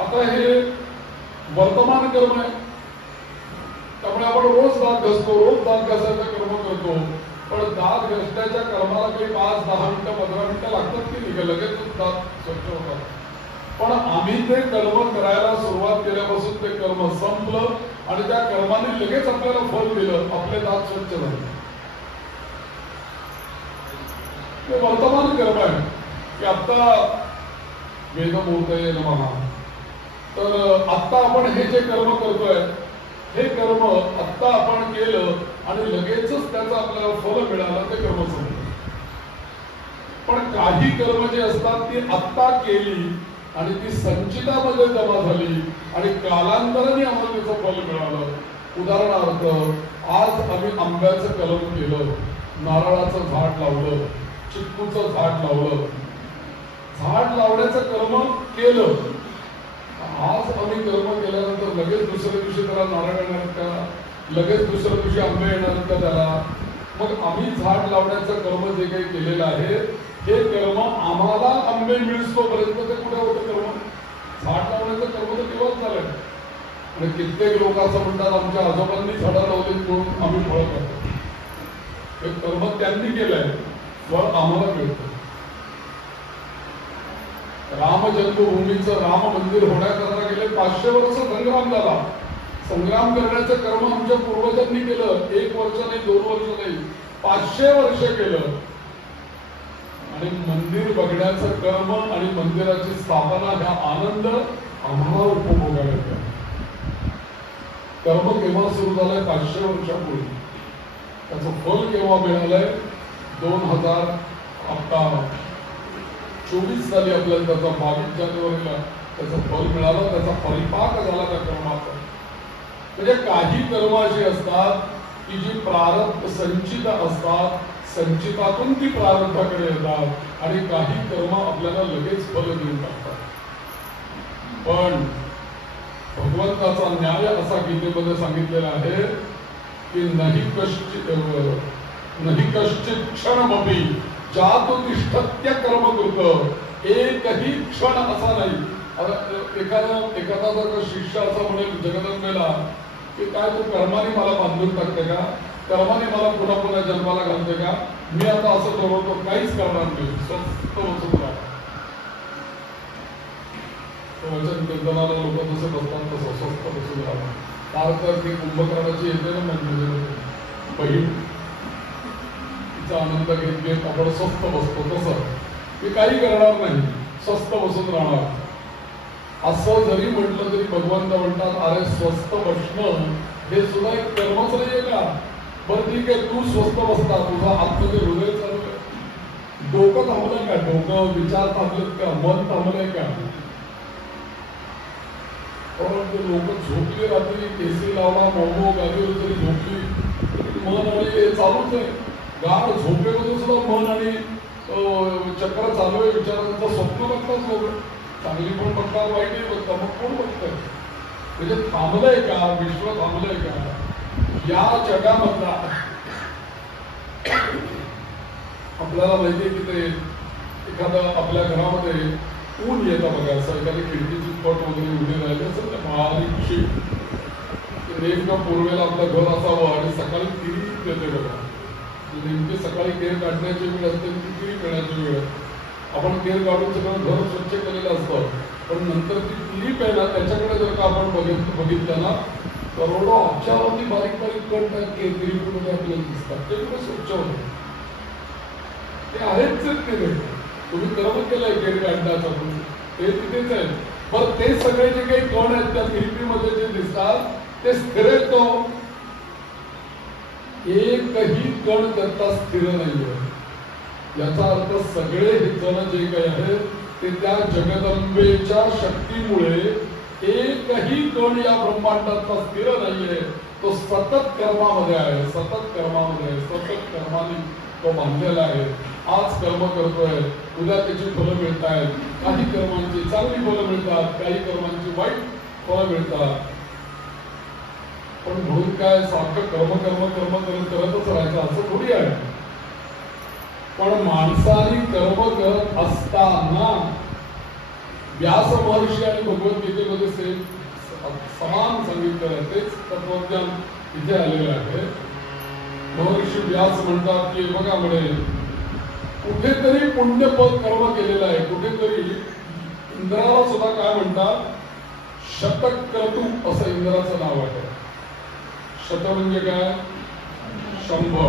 आता हे वर्तमान कर्म आहे, त्यामुळे आपण रोज दात घसतो, रोज दात घासायचं कर्म करतो. पण दात घसण्याच्या कर्माला काही 5-10 मिनिटं 15 मिनिटं लागतात की नाही, लगेच दात स्वच्छ होतात. पण आम्ही ते कर्म करायला सुरुवात केल्यापासून ते कर्म संपलं आणि त्या कर्माने लगेच आपल्याला फल दिलं, आपले दात स्वच्छ झाले. ते वर्तमान कर्म आहे की आता वेदमूर्तये नमः. तर आत्ता आपण हे जे कर्म करतोय, हे कर्म आत्ता आपण केलं आणि लगेचच त्याचं आपल्याला फल मिळालं, ते कर्म संपलं. पण काही कर्म जे असतात ती आत्ता केली आणि ती संचितामध्ये जमा झाली आणि कालांतराने आम्हाला त्याचं फल मिळालं. उदाहरणार्थ, आज आम्ही आंब्याचं कलम केलं, नारळाचं झाड लावलं, चिक्कूचं झाड लावलं. झाड लावण्याचं कर्म केलं. आज आम्ही कर्म केल्यानंतर लगेच दुसऱ्या दिवशी त्याला नारळ येणार का, लगेच दुसऱ्या दिवशी आंबे येणार का त्याला? मग आम्ही झाड लावण्याचं कर्म जे काही केलेलं आहे, हे कर्म आम्हाला आंबे मिळतोपर्यंत ते कुठे होतं कर्म? झाड लावण्याचं कर्म तर तेव्हाच झालंय. आणि कित्येक लोक असं म्हणतात, आमच्या आजोबांनी झाडं लावली म्हणून आम्ही फळ करतो. हे कर्म त्यांनी केलंय, फळ आम्हाला मिळतं. राम जन्मभूमीचं राम मंदिर होण्याकरता गेले 500 वर्ष संग्राम झाला. संग्राम करण्याचं कर्म आमच्या पूर्वजांनी केलं. 1 वर्ष नाही, 2 वर्ष नाही, 500 वर्ष केलं. आणि मंदिर बघण्याचं कर्म आणि मंदिराची स्थापना, हा आनंद आम्हाला उपभोगायला मिळाला. कर्म केव्हा सुरू झालंय? 500 वर्षापूर्वी. त्याचं फल केव्हा मिळालंय? 2024 साली आपल्याला त्याचा 22 जानेवारीला त्याचं फल मिळालं, त्याचा परिपाक झाला त्या कर्माचा. म्हणजे काही कर्म अशी असतात की जी प्रारब्ध संचित असतात, संचितातून ती प्रारब्धाकडे येतात आणि काही कर्म आपल्याला लगेच फल देऊन टाकतात. पण भगवंताचा न्याय असा गीतेमध्ये सांगितलेला आहे की नाही कश्चित क्षणमपि जातुतिष्ठत्य कर्म कृत. एकही क्षण असा नाही. एखादा जर शिष्य असा म्हणेल जगदंबेला की काय तू कर्माने मला बांधून टाकते का, कर्माने मला पुन्हा पुन्हा जन्माला घालते का, मी आता असं ठरवतो काहीच करणार नाही, स्वस्त बसून राहा. वचन कीर्तनाला लोक जसं बसतात तसं स्वस्त बसून राहा. फार तर ती कुंभकर्णाची येते ना म्हणजे बहीण, तिचा आनंद घेत घेत आपण स्वस्त बसतो, तसं मी काही करणार नाही, स्वस्त बसून राहणार. असं जरी म्हटलं तरी भगवंत म्हणतात, अरे स्वस्त बसणं हे सुद्धा एक कर्मच नाहीये का? बरं ठीक आहे, तू स्वस्त बसता, तुझा आतमध्ये हृदय चालू आहे, डोकं थांबलंय का? डोकं विचार थांबलेत का? मन थांबलंय का? परंतु लोक झोपली, रात्री केसी लावला, मोमो गाडीवर तरी झोपली, मन आणि हे चालूच आहे. गाढ झोपेमध्ये सुद्धा मन आणि चक्र चालू आहे, विचारांचं स्वप्न बघतात लोक. चांगली पण बघतात, वाईटही बघतात, मग कोण बघतंय? म्हणजे थांबलंय का? विश्व थांबलंय का? या जगामधला आपल्याला माहितीये की ते एखादं आपल्या घरामध्ये ऊन येतं बघा, असं एखादी खिडकीची पट वगैरे उभी राहिली असेल तर बारीकशी नेमकं पूर्वेला आपलं घर असावं आणि सकाळी किरी येते बघा. नेमकी सकाळी केर काढण्याची वेळ असते, किरी करण्याची वेळ. आपण केर काढून सगळं घर स्वच्छ केलेलं असतं, पण नंतर ती क्लिप आहे ना, त्याच्याकडे जर का आपण बघितलं ना, करोडो अब्जावरती बारीक बारीक कण त्या केरीमध्ये आपल्याला दिसतात. ते कुठे स्वच्छ होतं? ते आहेच ते. तुम्ही कर्म केलंय केर काढण्याचं, ते तिथेच आहे. पण ते सगळे जे काही कण आहेत त्या किरीमध्ये जे दिसतात ते स्थिर आहेत. तो एकही कण करता स्थिर नाहीये. याचा अर्थ सगळे हे जण जे काही आहेत ते त्या जगदंबेच्या शक्तीमुळे एकही कण या ब्रह्मांडाचा स्थिर नाहीये. तो सतत कर्मामध्ये आहे, सतत कर्मामध्ये, सतत कर्माने तो बांधलेला आहे. आज कर्म करतोय, उद्या त्याची फलं मिळत आहेत. काही कर्मांची चांगली फलं मिळतात, काही कर्मांची वाईट फलं मिळतात. पण म्हणून काय सारखं कर्म कर्म कर्म करतच राहायचं असं थोडी आहे. पण माणसाने कर्म करत असताना व्यास महर्षी आणि भगवद्गीतेमध्ये समान सांगितलेलं आहे, तेच तत्वज्ञान इथे आलेलं आहे. महर्षी व्यास म्हणतात की बघा म्हणे कुठेतरी पुण्यपद कर्म केलेलं आहे, कुठेतरी इंद्राला सुद्धा काय म्हणतात शतक्रतू असं इंद्राचं नाव आहे. शत म्हणजे काय 100,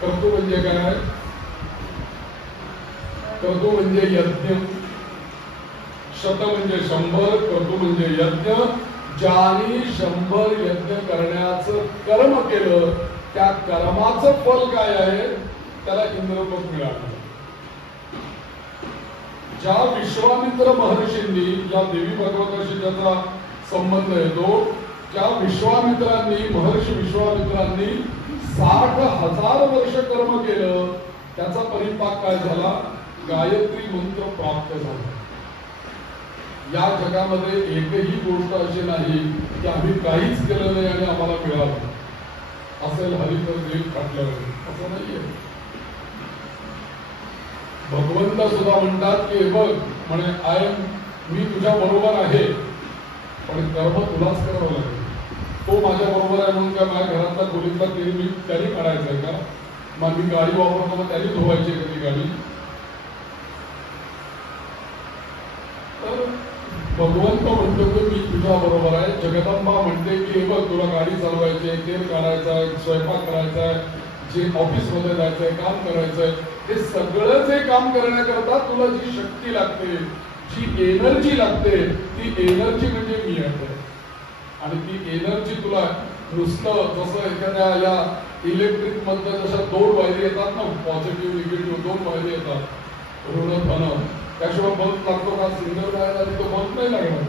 क्रतू म्हणजे काय क्रतू म्हणजे यज्ञ. शत म्हणजे 100, क्रतू म्हणजे यज्ञ. ज्याने 100 यज्ञ करण्याचं कर्म केलं त्या कर्माचं फल काय आहे त्याला इंद्रपद मिळालं. ज्या विश्वामित्र महर्षींनी या देवी भागवताशी ज्याचा संबंध येतो, ज्या विश्वामित्रांनी महर्षी विश्वामित्रांनी 60,000 वर्ष कर्म केलं त्याचा परिपाक काय झाला, गायत्री मंत्र प्राप्त झाला. या जगामध्ये एकही गोष्ट अशी नाही की आम्ही काहीच केलं नाही आणि आम्हाला मिळालं असेल हरिकर देव खाटल्यावर, असं नाहीये. भगवंत सुद्धा म्हणतात की बघ म्हणे मी तुझ्या बरोबर आहे पण कर्म तुलाच करावं लागेल. तो माझ्या बरोबर आहे म्हणून काय माझ्या घरातला खोलीतला तेल मी त्याने काढायचंय का, मग मी गाडी वापरतो मग त्याने धुवायची का ती गाडी. तर भगवंत म्हणतो की मी तुझ्या बरोबर आहे. जगदंबा म्हणते की बघ तुला गाडी चालवायची आहे, तेल काढायचं आहे, स्वयंपाक करायचा आहे, जे ऑफिस मध्ये जायचंय, काम करायचंय, हे सगळं जे काम करण्याकरता तुला जी शक्ती लागते, जी एनर्जी लागते, ती एनर्जी म्हणजे मी आहे. आणि ती एनर्जी तुला नुसतं जसं एखाद्या या इलेक्ट्रिक मधल्या जशा 2 वायरी येतात ना, पॉझिटिव्ह निगेटिव्ह 2 वायरी येतात, ऋण धन, त्याशिवाय बल्ब लागतो का, सिंगल वायर आली तो बल्ब नाही लागणार,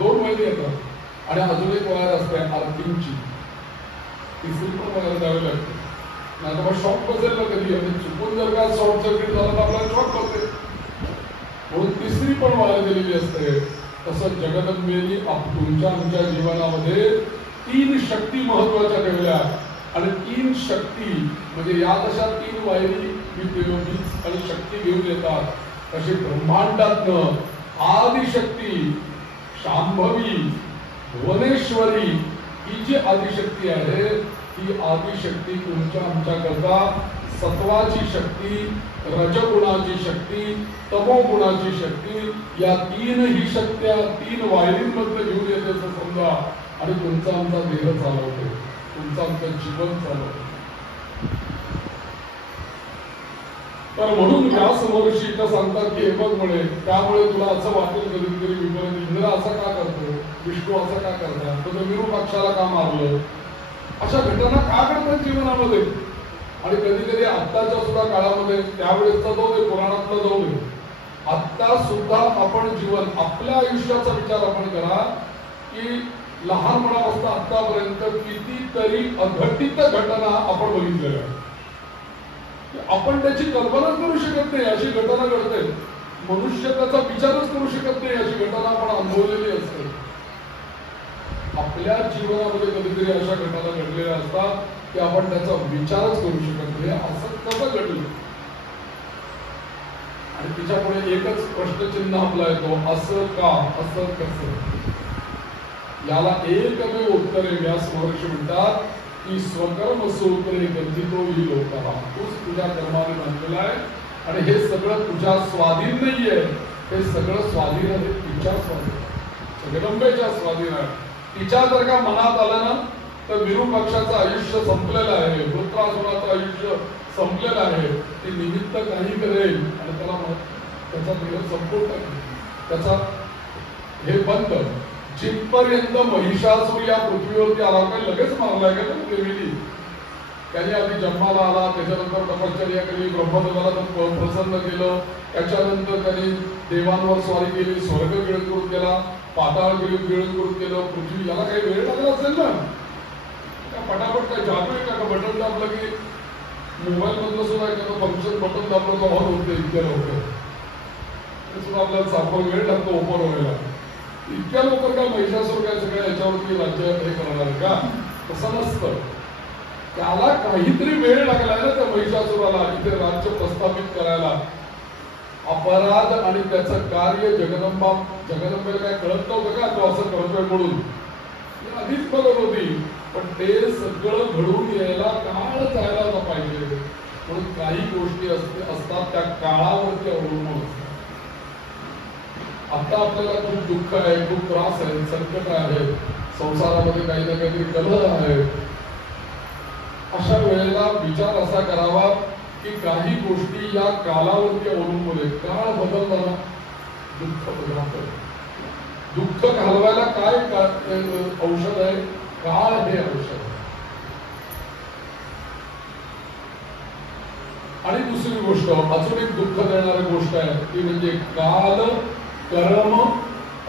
2 वायरी येतात आणि अजून एक वायर असते आर्थिंगची, तिसरी पण वायर द्यावी लागते. नाही तर मग शॉक बसेल ना कधी, आणि चुकून जर का शॉर्ट सर्किट झाला तर आपल्याला शॉक बसेल, म्हणून तिसरी पण वायर दिलेली असते. तसं जगदंबेनी तुमच्या आमच्या जीवनामध्ये 3 शक्ती महत्वाच्या ठेवल्या आणि 3 शक्ती म्हणजे या दशा 3 वायरी वीज आणि शक्ती घेऊन येतात. अशी ब्रह्मांडातनं आदिशक्ती, शांभवी, भुवनेश्वरी ही जी आदिशक्ती आहे ती आदिशक्ती तुमच्या आमच्या करता सत्वाची शक्ती, रजगुणाची शक्ती, तमोगुणाची शक्ती, या 3ही शक्त्या 3 वायरींमध्ये घेऊन येते असं समजा आणि तुमचा आमचा देह चालवते, तुमचं आमचं जीवन चालवते. तर म्हणून व्यास महर्षी का सांगतात की हे बघ म्हणे, त्यामुळे तुला असं वाटेल कधीतरी विपरीत इंद्र असं का करतो, विष्णू असं का करतात, तर विरूपाक्षाला का मारलं, अशा घटना का घडतात जीवनामध्ये. आणि कधी कधी आत्ताच्या सुद्धा काळामध्ये, त्यावेळेसचा जाऊ दे, पुराणातला जाऊ दे, आत्ता सुद्धा आपण जीवन आपल्या आयुष्याचा विचार आपण करा की लहानपणापासून आतापर्यंत कितीतरी अघटित घटना आपण बघितलेल्या, आपण त्याची कल्पनाच करू शकत नाही अशी घटना घडते. मनुष्य त्याचा विचारच करू शकत नाही अशी घटना आपण अनुभवलेली असते. आपल्या जीवनामध्ये कधीतरी अशा घटना घडलेल्या असतात की आपण त्याचा विचारच करू शकत नाही, असं कसं घडलं. आणि तिच्यापुढे एकच प्रश्नचिन्ह आपला येतो, असं का, असं कसं. याला एकमेव उत्तर आहे. व्यास महर्षी म्हणतात की स्वकर्म सूत्रे गर्जितो ही लोकांना, तूच तुझ्या कर्माने बांधलेला आहे आणि हे सगळं तुझ्या स्वाधीन नाहीये, हे सगळं स्वाधीन आहे तिच्या स्वाधीन, जगदंबेच्या स्वाधीन आहे. तिच्या जर का मनात आलं ना तर विरूपाक्षाचं आयुष्य संपलेलं आहे, वृत्रासुराचं आयुष्य संपलेलं आहे. ती निमित्त काही करेल आणि त्याचा देह संपून टाकेल, त्याचा हे बंद. जिथपर्यंत महिषासूर या पृथ्वीवरती आला काही लगेच मारलाय का देवीने, त्याने आधी जन्माला आला, त्याच्यानंतर तपश्चर्या केली, ब्रह्मदेवाला प्रसन्न केलं, त्याच्यानंतर त्यांनी देवांवर स्वारी केली, स्वर्ग गिळंकृत केला, पाताळ गिळंकृत केलं, पृथ्वी, याला काही वेळ लागला असेल ना. पटापट काय जादू आहे का, बटन दाबलं की मोबाईल मधलं सुद्धा एखादं फंक्शन बटन दाबलं तर ऑन होते इतक्या लवकर, ते सुद्धा आपल्याला सापड वेळ लागतो ओपन व्हायला. इतक्या लवकर काय महिषासूर काय सगळ्या याच्यावरती राज्य हे करणार का, तसं नसतं. त्याला काहीतरी वेळ लागलाय ना त्या महिषासुराला इथे राज्य प्रस्थापित करायला. अपराध आणि त्याचं कार्य जगदंबेला काय कळत नव्हतं का तो असं करतोय म्हणून आधीच बघत होती. पण ते सगळं घडून यायला काळ जायला पाहिजे म्हणून काही गोष्टी असतात त्या काळावरती अवलंबून असतात. आता आपल्याला खूप दुःख आहे, खूप त्रास आहे, संकट आहे, संसारामध्ये काही ना काहीतरी कलह आहे. अशा वेळेला विचार असा करावा की काही गोष्टी या कालावरती अवलंबून आहेत. काळ बदलला ना दुःख बदलत. दुःख घालवायला काय औषध आहे? काळ हे औषध आहे. आणि दुसरी गोष्ट अजून एक दुःख देणारी गोष्ट आहे ती म्हणजे काल कर्म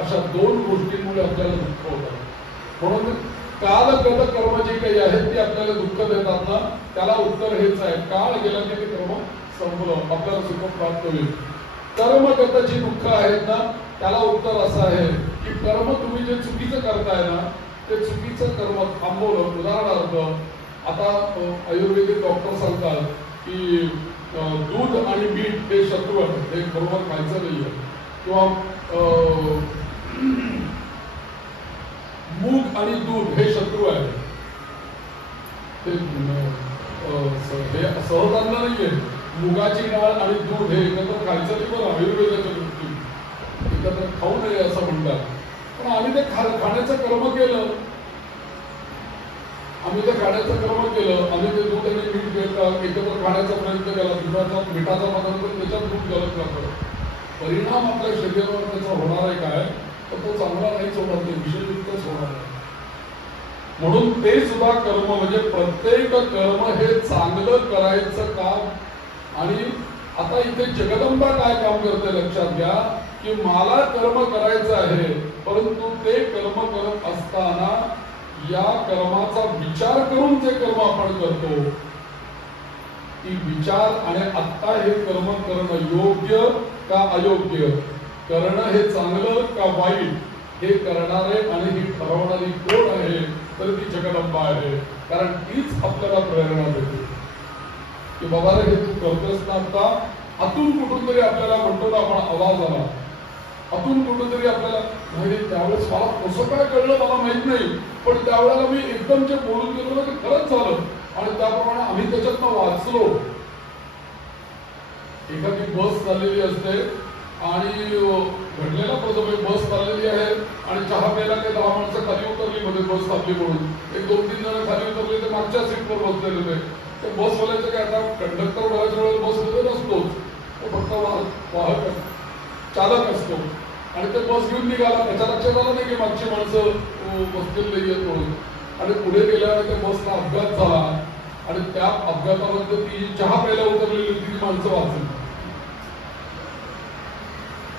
अशा दोन गोष्टींमुळे आपल्याला दुःख होतं. म्हणून कालगत कर्म जे काही आहेत ते आपल्याला दुःख देतात ना त्याला उत्तर हेच आहे. काळ गेला की ते कर्म संपलं, आपल्याला सुख प्राप्त होईल. कर्मगत जी दुःख आहेत ना त्याला उत्तर असं आहे की कर्म तुम्ही जे चुकीचं करताय ना ते चुकीचं कर्म थांबवलं. उदाहरणार्थ आता आयुर्वेदिक डॉक्टर सांगतात की दूध आणि मीठ हे शत्रू आहेत, हे बरोबर खायचं नाहीये. किंवा मूग आणि दूध हे शत्रू आहे. हे सहजांना नाहीये. मुगाची डाळ आणि दूध हे एकत्र खायचं नाही बरं, आयुर्वेदाच्या दृष्टीने एकत्र खाऊ नये असं म्हणतात. पण आम्ही ते खाण्याचं कर्म केलं. आम्ही ते खाण्याचं कर्म केलं. आम्ही ते दूध आणि मीठ एकत्र खाण्याचा प्रयत्न केला. मिठाचा पदार्थ त्याच्यात दूध गलत लागतो. परिणाम आपल्या शरीरावर त्याचा होणार आहे काय तर तो चांगला नाहीच होणार, ते विषययुक्तच होणार आहे. म्हणून ते सुद्धा कर्म म्हणजे प्रत्येक कर्म हे चांगलं करायचं काम. आणि आता इथे जगदंबा काय काम करते लक्षात घ्या की मला कर्म करायचं आहे परंतु ते कर्म करत असताना या कर्माचा विचार करून जे कर्म आपण करतो ती विचार आणि आत्ता हे कर्म करणं योग्य का अयोग्य, करणं हे चांगलं का वाईट हे करणारे आणि ही ठरवणारी कोण आहे तर ती जगदंबा आहे. कारण तीच आपल्याला प्रेरणा देते की बाबा हे तू करतोस ना आता आतून कुठून तरी आपल्याला म्हणतो ना आपण आवाज आला आतून कुठून तरी आपल्याला नाही त्यावेळेस मला कसं काय कळलं मला माहित नाही पण त्यावेळेला मी एकदम जे बोलून गेलो ना ते खरंच झालं आणि त्याप्रमाणे आम्ही त्याच्यातनं वाचलो. एखादी बस चाललेली असते आणि घडलेला प्रसंग बस चाललेली आहे आणि चहा प्यायला काही 10 माणसं खाली उतरली मध्ये बस थांबली म्हणून एक 2-3 जण खाली उतरले ते मागच्या सीटवर बसलेले होते. ते बस वाल्याचं काय आता कंडक्टर बऱ्याच वेळेस बसमध्ये नसतोच, तो फक्त वाहक चालक असतो आणि ते बस घेऊन निघाला. त्याच्या लक्षात आलं नाही की मागची माणसं बसलेली नाहीयेत म्हणून आणि पुढे गेल्यावर त्या बसला अपघात झाला आणि त्या अपघातामध्ये ती चहा प्यायला उतरलेली ती माणसं वाचली.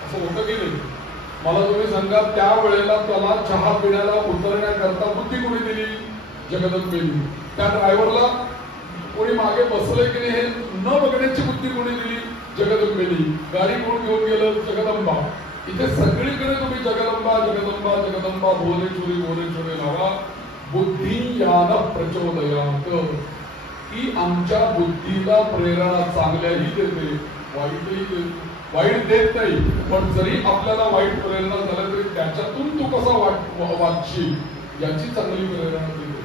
असं होतं की नाही? मला तुम्ही सांगा त्या वेळेला त्याला चहा पिण्याला उतरण्याकरता बुद्धी कोणी दिली? जगदंबेनी. त्या ड्रायव्हरला कोणी मागे बसलंय की नाही हे न बघण्याची बुद्धी कोणी दिली? जगदंबेनी. गाडी कोण घेऊन गेलं? जगदंबा. इथे सगळीकडे तुम्ही जगदंबा जगदंबा जगदंबा भुवनेश्वरी भुवनेश्वरी लावा. बुद्धी यान प्रचोदयात. ती आमच्या बुद्धीला प्रेरणा चांगल्याही देते वाईटही देते. वाईट देत नाही पण जरी आपल्याला वाईट प्रेरणा झाल्या तरी त्याच्यातून तू कसा वाचशील याची चांगली प्रेरणा देते.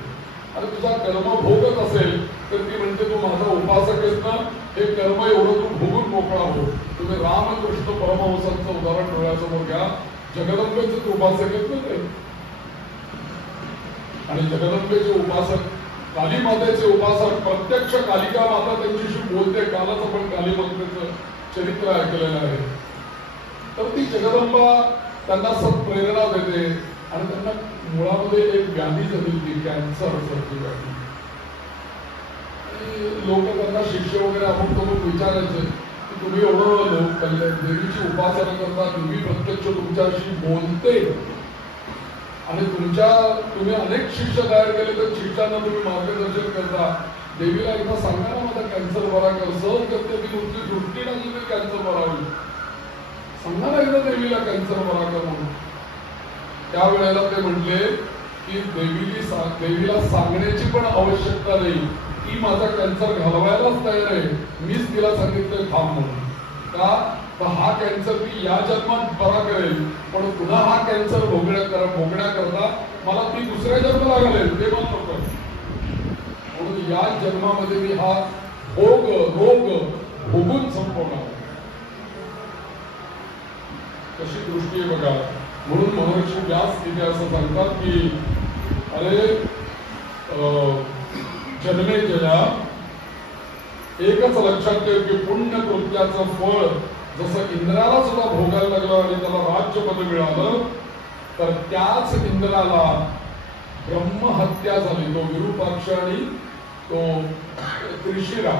आणि तुझा कर्म भोगत असेल तर ती म्हणते तू माझा उपासक आहेस ना हे कर्म एवढं तू भोगून मोकळा हो. तुम्ही रामकृष्ण परमहंसांचं उदाहरण डोळ्यासमोर घ्या. जगदंबेचे तू उपासक आहेत ना ते आणि जगदंबेचे उपासक काली मातेचे उपासक प्रत्यक्ष कालिका माता त्यांच्याशी बोलते. कालच आपण काली मातेचं चरित्र ऐकलेलं आहे. तर ती जगदंबा त्यांना सब प्रेरणा देते आणि त्यांना मुळामध्ये एक व्याधी झाली होती कॅन्सर सारखी व्याधी. लोक त्यांना शिष्य वगैरे आपण विचारायचे की तुम्ही एवढं देवीची उपासना करता देवी प्रत्यक्ष तुमच्याशी बोलते आणि तुम्ही अनेक शिष्य तयार केले तर शिष्यांना तुम्ही मार्गदर्शन करता. देवीला एकदा सांगा ना माझा कॅन्सर बरा कर. सहज करते की तुमची दृष्टी लागली तर कॅन्सर बरा होईल. सांगा ना एकदा देवीला कॅन्सर बरा कर म्हणून. त्यावेळेला ते म्हटले की देवीला सांगण्याची पण आवश्यकता नाही. ती माझा कॅन्सर घालवायलाच तयार आहे. मीच तिला सांगितलंय थांब म्हणून. का तर हा कॅन्सर मी या जन्मात बरा करेल, पण पुन्हा हा कॅन्सर भोगण्याकरता मला ती दुसऱ्या जन्माला घालेल, ते मला नको. म्हणून या जन्मामध्ये मी हा रोग भोगून संपवणार. कशी दृष्टी आहे बघा. म्हणून महर्षी व्यास तिथे असं सांगतात की अरे जन्मे जया, एकच लक्षात ठेव की पुण्य कृत्याचं फळ जसं इंद्राला सुद्धा भोगायला लागलं आणि त्याला राज्यपद मिळालं, तर त्याच इंद्राला ब्रह्महत्या झाली. तो विरूपाक्ष आणि तो त्रिशिरा,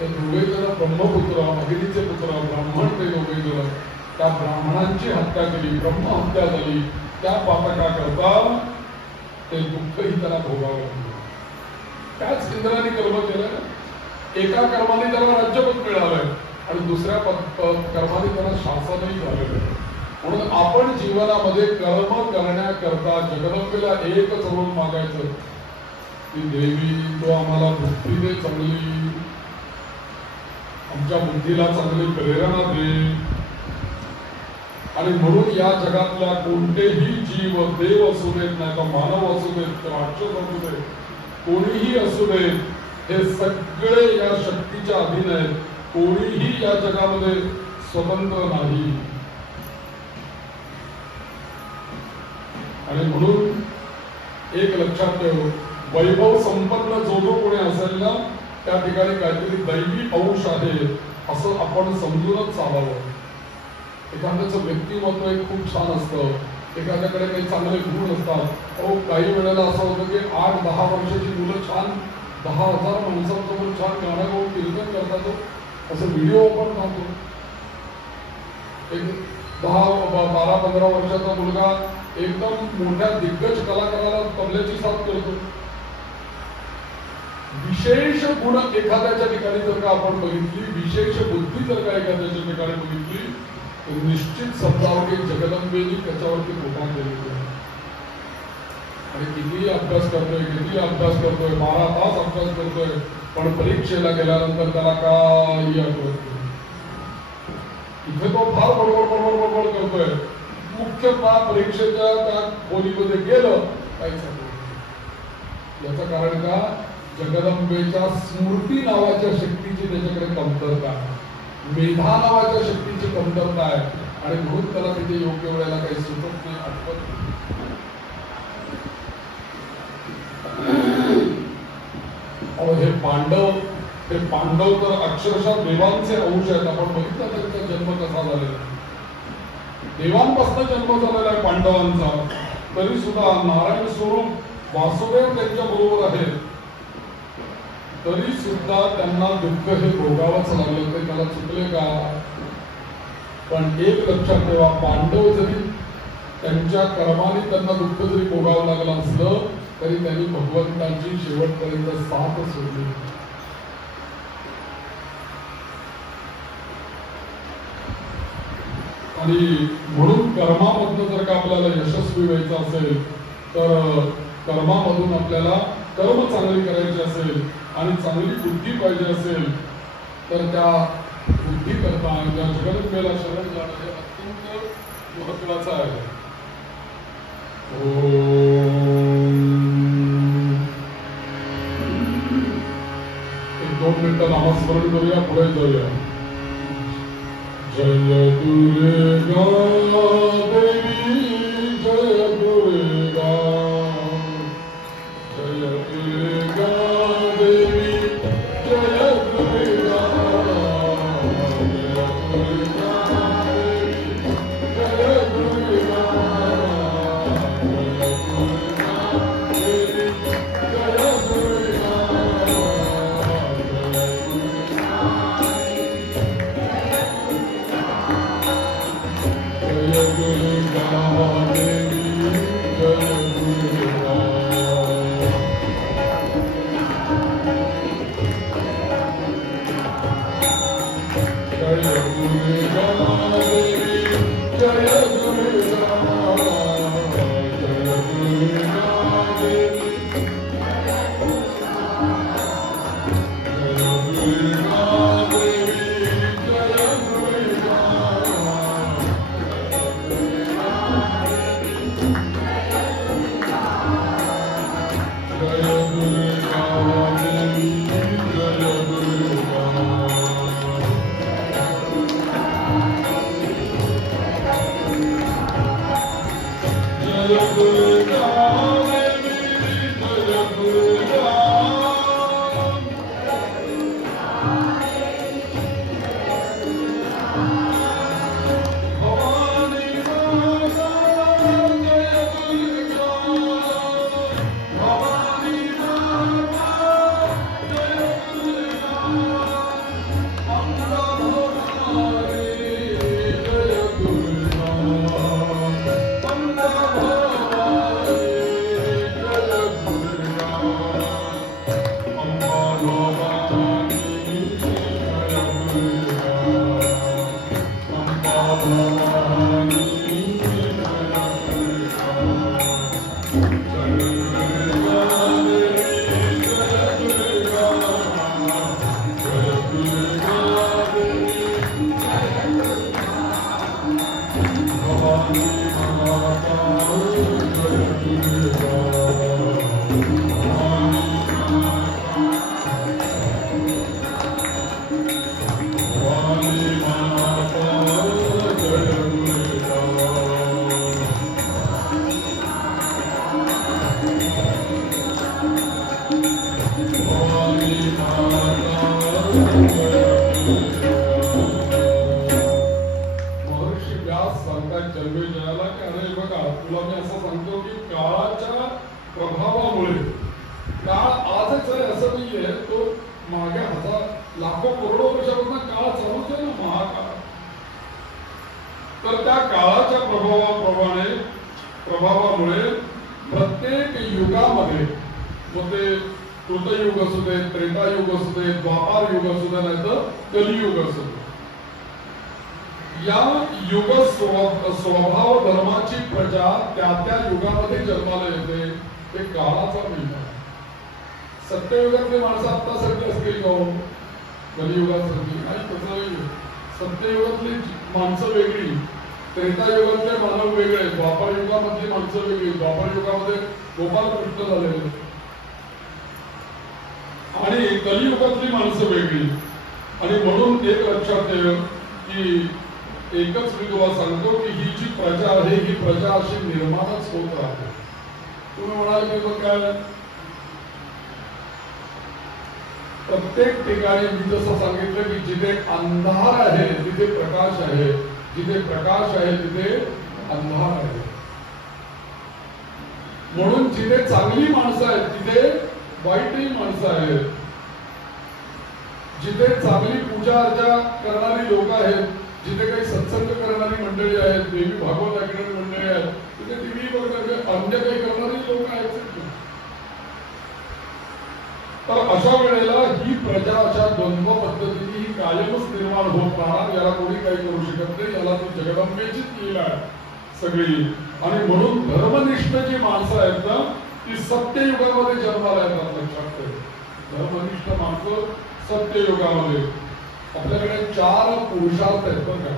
हे दोघे जण ब्रह्मपुत्र, अग्नीचे पुत्र ब्राह्मण, ते दोघे जण त्या ब्राह्मणांची हत्या केली, ब्रह्महत्या झाली. त्या पातका करता ते दुःखही त्याला भोगावं लागलं. त्याच इंद्राने कर्म केलं. एका कर्माने त्याला राज्यपद मिळालंय आणि दुसऱ्या कर्माने त्याला शासनही झालेलं आहे. म्हणून आपण जीवनामध्ये कर्म करण्याकरता जगदंबेला एकच रोल मागायचं की देवी तो आम्हाला बुद्धी दे चांगली, आमच्या बुद्धीला चांगली प्रेरणा दे. आणि म्हणून या जगातल्या कोणतेही जीव, देव असू देत, नाही तर मानव असू देत, राक्षस असू देत, कोणीही असू देत, हे सगळे या शक्तीच्या अधीन आहेत. कोणीही या जगामध्ये स्वतंत्र नाही. आणि म्हणून एक लक्षात ठेव, वैभव संपन्न जो कोणी असेल ना, त्या ठिकाणी काहीतरी दैवी अंश आहे असं आपण समजूनच चालावं. एखाद्याचं व्यक्तिमत्व एक खूप छान असतं, एखाद्याकडे काही चांगले गुण असतात. काही वेळेला असं होतं की 8-10 वर्षाची मुलं छान 10,000 माणसांसमोर छान गाणं गाऊन कीर्तन करतात. असं व्हिडिओ आपण पाहतो. एक 10-12-15 वर्षाचा मुलगा एकदम मोठ्या दिग्गज कलाकाराला तबल्याची साथ करतो. विशेष गुण एखाद्याच्या ठिकाणी जर का आपण बघितली, विशेष बुद्धी जर का एखाद्याच्या ठिकाणी बघितली, तर निश्चित समजावं की जगदंबेनी त्याच्यावरती कृपा केलेली आहे. आणि कितीही अभ्यास करतोय, 12 तास अभ्यास करतोय, पण परीक्षेला गेल्यानंतर त्याला काही आठवत नाही. इथे तो फार बडबड करतोय, मुख्यतः परीक्षेच्या त्या खोलीमध्ये गेलं काहीच आठवत. याचं कारण का? जगदंबेच्या स्मृती नावाच्या शक्तीची त्याच्याकडे कमतरता आहे, मेधा नावाच्या शक्तीची कमतरता आहे. आणि म्हणून त्याला तिथे योग्य वेळेला काही सुचत नाही, आठवत नाही. हे पांडव तर अक्षरशः देवांचे अंश आहेत. आपण बघितलं त्यांचा जन्म कसा झालेला, देवांपासून जन्म झालेला आहे पांडवांचा. तरी सुद्धा नारायण स्वरूप वासुदेव त्यांच्या बरोबर आहे, तरी सुद्धा त्यांना दुःख हे भोगावंच लागलं. ते त्याला चुकले का? पण एक लक्षात ठेवा, पांडव जरी त्यांच्या कर्माने त्यांना दुःख जरी भोगावं लागलं असलं, तरी त्यांनी भगवंताची शेवटपर्यंत साथ सोडली. आणि म्हणून कर्मामधून जर का आपल्याला यशस्वी व्हायचं असेल, तर कर्मामधून आपल्याला कर्म चांगली करायची असेल आणि चांगली बुद्धी पाहिजे असेल, तर त्या बुद्धी करता त्या जगदंबेला शरण जाणं हे अत्यंत महत्वाचं आहे. एक 2 मिनिटं नामस्मरण करूया, पुढे जाऊया. जय दुर्गा देवी, जय दुर्गा, जय दुर्गा देवी, जय दुर्गा, जय दुर्गा देवी, जय दुर्गा, जय दुर्गा देवी, जय दुर्गा, जय दुर्गा देवी, जय दुर्गा. जय दुर्गा देवी, जय दुर्गा, जय दुर्गा देवी, जय दुर्गा देवी, जय दुर्गा. महर्षी व्यास सांगतात जन्मेजयाला की अरे बघा तुला मी असं सांगतो की काळाच्या प्रभावामुळे काळ आजच आहे असं नाहीये, तो मागे हजार लाखो करोडो वर्षापासून काळ चालूच आहे ना, महाकाळ. तर त्या काळाच्या प्रभावामुळे प्रत्येक युगामध्ये, मग ते कृतयुग असू दे, त्रेतायुग असू दे, द्वापार युग असू दे, नाही तर कलियुग असू दे, या युग स्वभाव धर्माची प्रजा त्या त्या युगामध्ये जन्माला येते. हे काळाचा महिमा. सत्ययुगातले माणसं आत्तासारखी असतील का हो? कलियुगासारखी नाही. तसं सत्ययुगातली माणसं वेगळी, त्रेतायुगातले मानव वेगळे, द्वापार युगामधली माणसं वेगळी. द्वापार युगामध्ये गोपाल कृष्ण झालेले आणि कलियुगातली माणसं वेगळी. आणि म्हणून एक लक्षात ठेव की एकच मी तुम्हाला सांगतो की ही जी प्रजा आहे ही प्रजा अशी निर्माणच होत राहते. तुम्ही म्हणाल की मग काय, प्रत्येक ठिकाणी मी जसं सांगितलं की जिथे अंधार आहे तिथे प्रकाश आहे, जिथे प्रकाश आहे तिथे अंधार आहे. म्हणून जिथे चांगली माणसं आहेत तिथे वाईटही माणसं आहेत. जिथे चांगली पूजा अर्चा करणारी लोक आहेत, जिथे काही सत्संग करणारी मंडळी आहेत, देवी भागवत ऐकणारी मंडळी आहेत, तिथे टीव्ही बघणारे अन्य काही करणारी लोक आहेत. तर अशा वेळेला ही प्रजा अशा द्वंद्व पद्धतीने ही कायमच निर्माण होत राहणार. याला कोणी काही करू शकत नाही. याला ती जगदंबेचीच लीला आहे सगळी. आणि म्हणून धर्मनिष्ठ जी माणसं आहेत ना ती सत्ययुगामध्ये जन्माला येतात. लक्षात ठेव, धर्मनिष्ठ माणसं सत्ययुगामध्ये. आपल्याकडे 4 पुरुषार्थ आहेत बरं का.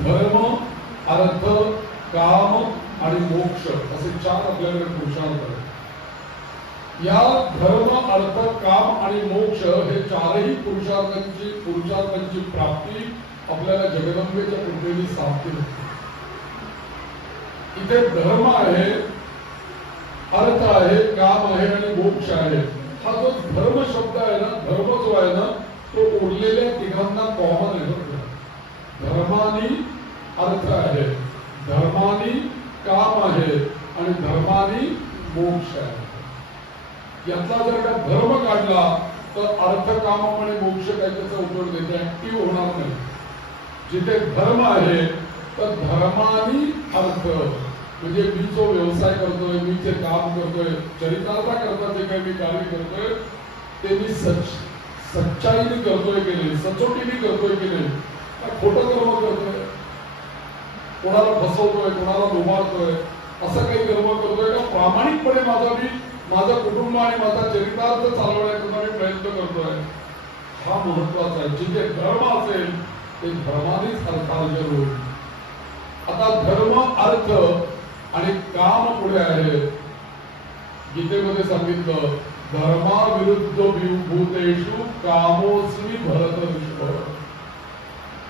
धर्म, अर्थ, काम आणि मोक्ष असे 4 आपल्याकडे पुरुषार्थ आहेत. या धर्म, अर्थ, काम आणि मोक्ष हे 4ही पुरुषार्थांची प्राप्ती आपल्याला जगदंबेच्या कृपेने साध्य होते. इथे धर्म आहे, अर्थ आहे, काम आहे आणि मोक्ष आहे. हा जो धर्म शब्द आहे ना, धर्म जो आहे ना तो उरलेल्या तिघांना कॉमन आहे. धर्मानी अर्थ आहे, धर्मानी काम आहे आणि धर्मानी मोक्ष आहे. यातला जर का धर्म काढला तर अर्थ, काम आणि मोक्ष काय त्याचा उपयोग देते, ऍक्टिव्ह होणार नाही. जिथे धर्म आहे तर धर्मानी अर्थ म्हणजे मी जो व्यवसाय करतोय, मी जे काम करतोय, चरितार्थ करता जे काही मी कार्य करतोय ते मी सच्चाईने करतोय की नाही, सचोटीने करतोय की नाही, खोटं कर्म करतोय, कोणाला फसवतोय, कोणाला डोबाळतोय, असं काही कर्म करतोय का प्रामाणिकपणे माझं कुटुंब आणि माझा चरितार्थ चालवण्याकरता मी प्रयत्न करतोय. हा महत्वाचा आहे. जिथे धर्म असेल ते धर्मानेच अर्थार्जन होईल. आता धर्म, अर्थ आणि काम पुढे आहे. गीतेमध्ये सांगितलं धर्माविरुद्ध भूतेषु कामोस्मी भरत विश्व.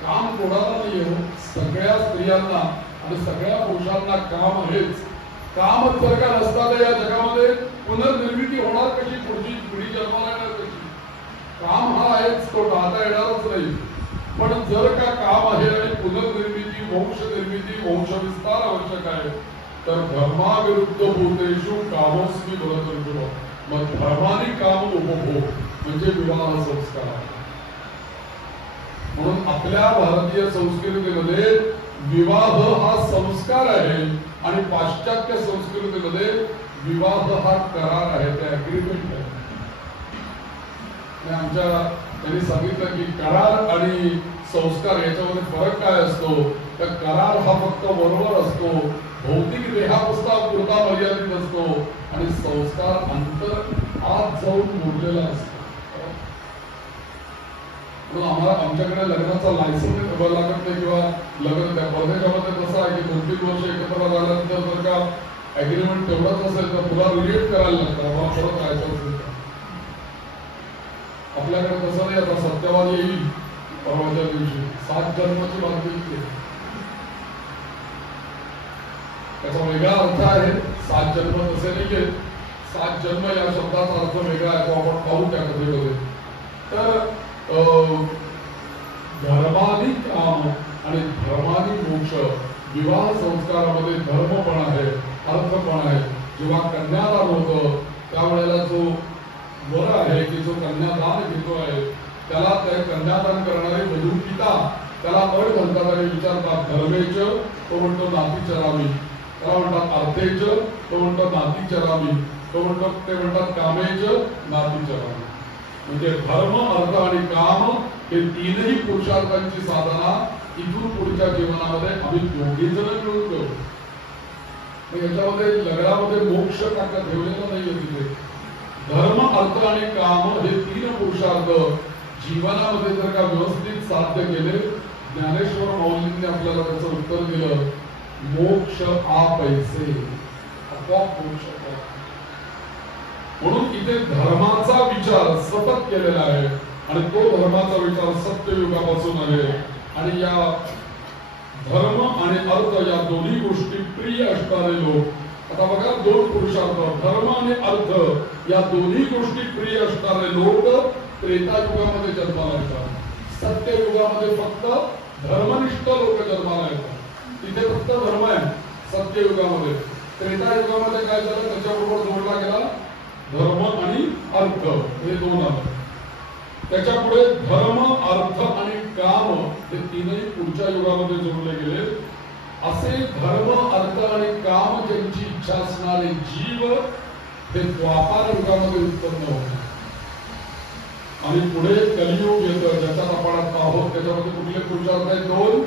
काम कोणाला नाही हो, सगळ्या स्त्रियांना आणि सगळ्या पुरुषांना काम आहेच. काम जर का नसता तर या जगामध्ये पुनर्निर्मिती होणार कशी, पुढची पिढी जन्माला येणार कशी? काम हा आहेच, तो टाळता येणारच नाही. पण जर का काम आहे आणि पुनर्निर्मिती, मोक्ष निर्मिती, वंश विस्तार आवश्यक आहे तर धर्माविरुद्ध भूतेषु कामोस्मी भरत विश्व. मग धर्मानी काम उपभोग म्हणजे विवाह संस्कार. म्हणून आपल्या भारतीय संस्कृतीमध्ये विवाह हा संस्कार आहे आणि पाश्चात्य संस्कृतीमध्ये विवाह हा करार आहे, ते अग्रीमेंट आहे. आमच्या त्यांनी सांगितलं की करार आणि संस्कार याच्यामध्ये फरक काय असतो. तर करार हा फक्त बरोबर असतो भौतिक देहापुरता मर्यादित असतो आणि संस्कार अंतर आत जाऊन मुरलेला असतो. म्हणून आम्हाला आमच्याकडे लग्नाचा लायसन्स ठेवायला लागत नाही किंवा लग्न त्या परदेशामध्ये कसं आहे की 2-3 वर्ष एकत्र झाल्यानंतर जर का अग्रीमेंट तेवढंच असेल तर तुला रिलेट करायला लागतं आम्हाला परत राहायचं असेल तर. आपल्याकडे तसं नाही. आता सत्यवाद येईल परवाच्या दिवशी 7 जन्माची बातमी. त्याचा वेगळा अर्थ आहे. 7 जन्म तसे नाहीये. 7 जन्म या शब्दाचा अर्थ वेगळा आहे तो आपण पाहू त्या कथेमध्ये. तर धर्मानी काम आणि धर्मानी मोक्ष विवाह संस्कारामध्ये धर्म पण आहे अर्थ पण आहे. जेव्हा कन्यादान होतं त्यावेळेला जो वर आहे की जो कन्यादान घेतो आहे त्याला ते कन्यादान करणारे वधू पिता त्याला अड म्हणतात आणि विचारतात धर्मेच तो म्हणतो नाती चरावी. त्याला म्हणतात अर्थेच तो म्हणतो नाती चरावी. तो म्हणतो ते म्हणतात कामेच नाती चरावी. म्हणजे धर्म अर्थ आणि काम हे तीनही पुरुषार्थांची साधना इथून पुढच्या जीवनामध्ये आम्ही दोघे जण मिळून करू. याच्यामध्ये लग्नामध्ये मोक्ष टाका ठेवलेला नाहीये. तिथे धर्म अर्थ आणि काम हे 3 पुरुषार्थ जीवनामध्ये जर का व्यवस्थित साध्य केले ज्ञानेश्वर माऊलींनी आपल्याला त्याचं उत्तर दिलं मोक्ष आ पैसे आपोआप मोक्ष. म्हणून इथे धर्माचा विचार सतत केलेला आहे आणि तो धर्माचा विचार सत्ययुगापासून आहे. आणि या धर्म आणि अर्थ या दोन्ही गोष्टी प्रिय असणारे लोक. आता बघा 2 पुरुषार्थ धर्म आणि अर्थ या दोन्ही गोष्टी प्रिय असणारे लोक त्रेतायुगामध्ये जन्माला येतात. सत्ययुगामध्ये फक्त धर्मनिष्ठ लोक जन्माला येतात. तिथे फक्त धर्म आहे सत्ययुगामध्ये. त्रेतायुगामध्ये काय झालं त्याच्याबरोबर जोडला गेला धर्म आणि अर्थ हे 2 आले. त्याच्या पुढे धर्म अर्थ आणि काम हे 3ही पुढच्या युगामध्ये जोडले गेले. असे धर्म अर्थ आणि काम ज्यांची इच्छा असणारे जीव हे द्वापार युगामध्ये उत्पन्न होते. आणि पुढे कलियुग येतं ज्याच्यात आपण आता आहोत. त्याच्यामध्ये कुठले पुरुषार्थ आहेत 2.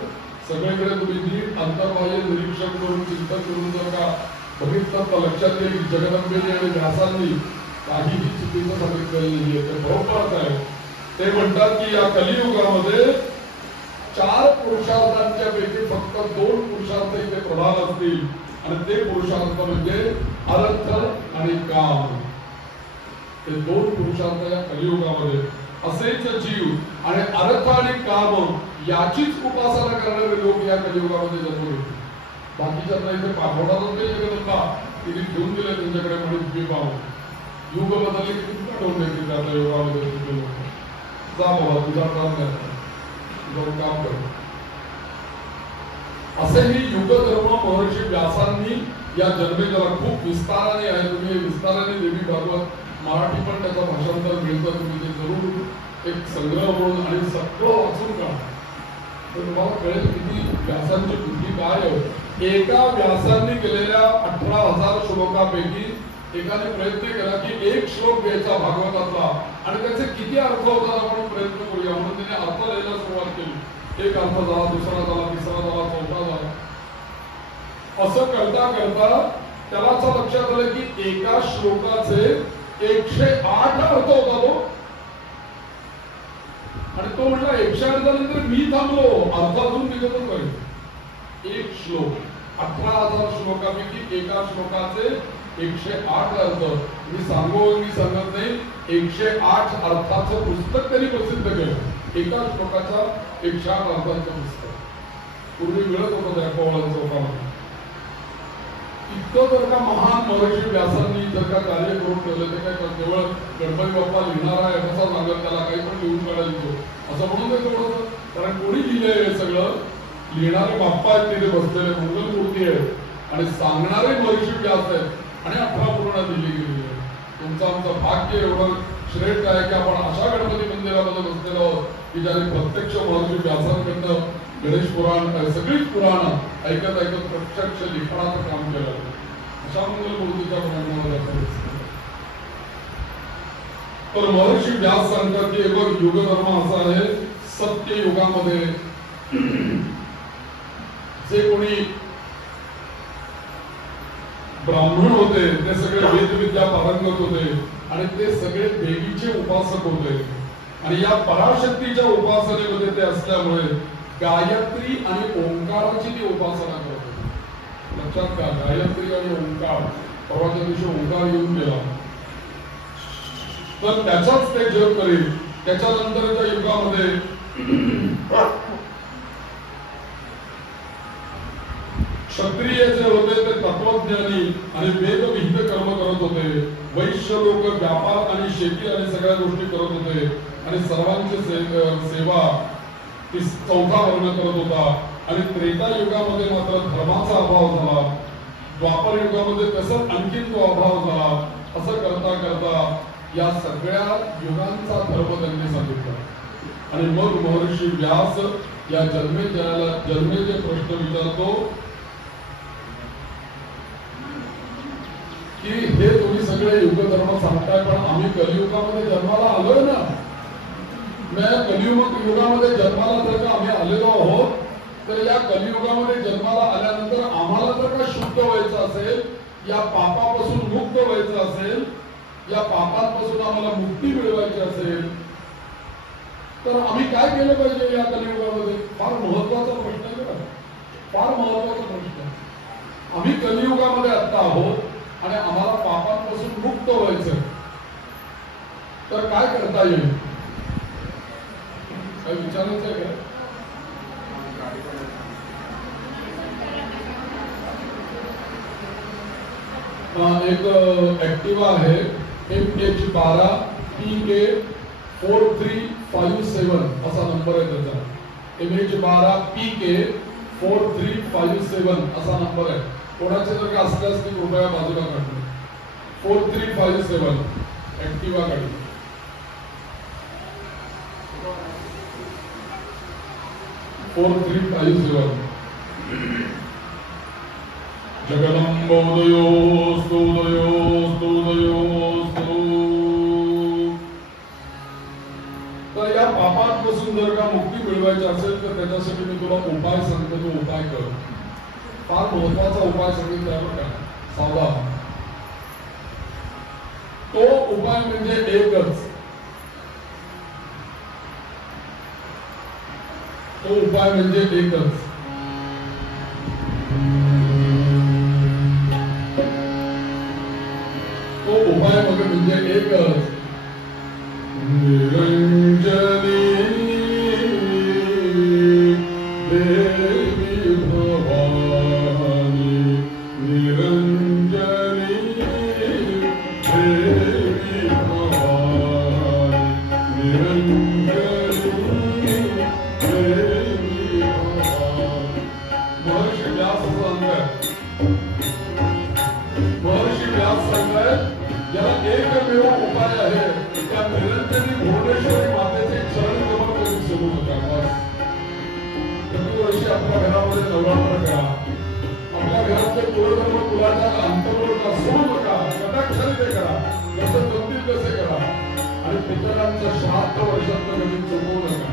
सगळीकडे तुम्ही नीट अंतर्बाह्य निरीक्षण करून चिंतन करून जर का बघितलं तर लक्षात येईल जगदंबेने आणि व्यासांनी काहीही चुकीचं सांगितलेलं नाहीये. ते बरोबर आहे. ते म्हणतात की या कलियुगामध्ये 4 पुरुषार्थांच्या पैकी फक्त 2 पुरुषार्थ इथे प्रधान असतील आणि ते पुरुषार्थ म्हणजे अर्थ आणि काम. हे 2 पुरुषार्थ या कलियुगामध्ये. असेच जीव आणि अर्थ आणि काम याचीच उपासना करणारे लोक या कलियुगामध्ये जन्म घेतील. बाकीच्यांना इथे पाठवणारच नाही जगदंबा. तिने घेऊन दिले त्यांच्याकडे म्हणून तुम्ही पाहू. युग बदलले की तुम्ही पाठवून देतील त्या युगामध्ये तुझे लोक. जा बाबा तुझा काम नाही तुझं काम कर. असेही युगधर्म महर्षी व्यासांनी या जन्मेजला खूप विस्ताराने आहे. तुम्ही विस्ताराने देवी भागवत मराठी पण त्याचा भाषांतर मिळतं. तुम्ही ते जरूर एक संग्रह म्हणून आणि सगळं वाचून काढा तर तुम्हाला कळेल किती व्यासांची बुद्धी काय आहे. एका व्यासांनी केलेल्या 18,000 श्लोकापैकी एकाने प्रयत्न केला की एक श्लोक घ्यायचा भागवतातला आणि त्याचे किती अर्थ होतात आपण प्रयत्न करूया. म्हणून त्याने अर्थ लिहायला सुरुवात केली. एक अर्थ झाला, दुसरा झाला, तिसरा झाला, चौथा झाला. असं करता करता त्याला असं लक्षात आलं की एका श्लोकाचे 108 अर्थ होता तो. आणि तो म्हटला 108 झाल्यानंतर मी थांबलो अर्थातून निघतच पाहिजे. एक श्लोक 18,000 श्लोकापैकी एका श्लोकाचे 108 अर्थ. मी सांगत नाही 108 अर्थाचं पुस्तक त्यांनी प्रसिद्ध केलं. एका श्लोकाच्या 108 अर्थांचं पुस्तक पूर्वी मिळत होतं त्या पवळण चौकामध्ये. इतकं जर का महान महर्षी व्यासांनी जर का कार्य करून ठेवलं ते काय केवळ गणपती बाप्पा लिहिणार आहे कसा सांगत त्याला काही पण लिहून काढायचो असं म्हणून ते थोडंसं. कारण कोणी लिहिलंय हे सगळं. लिहिणारे बाप्पा आहेत तिथे बसलेले मंगल मूर्ती आहे आणि सांगणारे महर्षी व्यास आहेत आणि 18 पूर्ण दिली गेलेली आहे. तुमचं आमचं भाग्य एवढं श्रेष्ठ आहे की आपण अशा गणपती मंदिरामध्ये बसलेलो आहोत की ज्याने प्रत्यक्ष महर्षी व्यासांकडनं गणेश पुराण सगळीच पुराण ऐकत प्रत्यक्ष लिखाणाचं काम केलं. अशा मंगल मूर्तीच्या पुराणामध्ये तर महर्षी व्यास सांगतात की बघ युगधर्म असा आहे. सत्य युगामध्ये जे कोणी ब्राह्मण होते ते सगळे वेदविद्या पारंगत होते आणि ते सगळे देवीचे उपासक होते आणि या पराशक्तीच्या उपासनेमध्ये ते असल्यामुळे गायत्री आणि ओंकाराची ती उपासना करत होते. लक्षात घ्या, गायत्री आणि ओंकार. परवाच्या दिवशी ओंकार येऊन गेला तर त्याचाच ते जप करेल. त्याच्यानंतरच्या युगामध्ये क्षत्रिय जे होते ते तत्वज्ञानी आणि वेदविहित कर्म करत होते. वैश्य लोक व्यापार आणि शेती आणि सगळ्या गोष्टी करत होते आणि सर्वांची सेवा ती चौथा वर्ण करत होता. आणि त्रेता युगामध्ये मात्र धर्माचा अभाव झाला. द्वापर युगामध्ये तसंच आणखीन तो अभाव झाला. असं करता करता या सगळ्या युगांचा धर्म त्यांनी सांगितला. आणि मग महर्षी व्यास या जन्मेचे प्रश्न विचारतो की हे तुम्ही सगळे युगधर्म सांगताय पण आम्ही कलियुगामध्ये जन्माला आलोय ना. कलियुगामध्ये जन्माला जर का आम्ही आलेलो आहोत तर या कलियुगामध्ये जन्माला आल्यानंतर आम्हाला जर का शुद्ध व्हायचं असेल, या पापापासून मुक्त व्हायचं असेल, या पापांपासून आम्हाला मुक्ती मिळवायची असेल तर आम्ही काय केलं पाहिजे या कलियुगामध्ये? फार महत्वाचा प्रश्न आहे बरं, फार महत्वाचा प्रश्न. आम्ही कलियुगामध्ये आता आहोत आणि आम्हाला पापांपासून मुक्त व्हायचं तर काय करता येईल? काय विचारायचं आहे का? एक ऍक्टिव्हा आहे MH12 PK 4357 असा नंबर आहे त्याचा. MH12 PK 4357 असा नंबर आहे. कोणाचे जर का असल्यास ती कृपया बाजूला काढतो. 4357 ऍक्टिव्हा गाडी. जगदम्बोदयोस्तु तर या पापांपासून जर का मुक्ती मिळवायची असेल तर त्याच्यासाठी मी तुला उपाय सांगतो. तो उपाय कर. फार महत्वाचा उपाय सांगितला बघा, सावधा. तो उपाय म्हणजे एकच. तो उपाय म्हणजे एकच. तो उपाय म्हणजे एकच. निरंजनी देवी भवानी, निरंजनी देवी भवानी, निरंजनी देवी भवानी. महर्षी व्यास सांगतायत, याला एकमेव उपाय आहे. त्या निरंजनी भुवनेश्वरी मातेचे चरण कमळ कधी विसरू नका. प्रतिवर्षी आपल्या घरामध्ये नवरात्र करा. आपल्या घरातले कुलधर्म कुलाच्या अंतर्गत सोडू नका. कटाक्षाने ते करा. जसं जमतील तसे करा. आणि पितरांचं श्राद्ध वर्षातलं कधी चुकवू नका.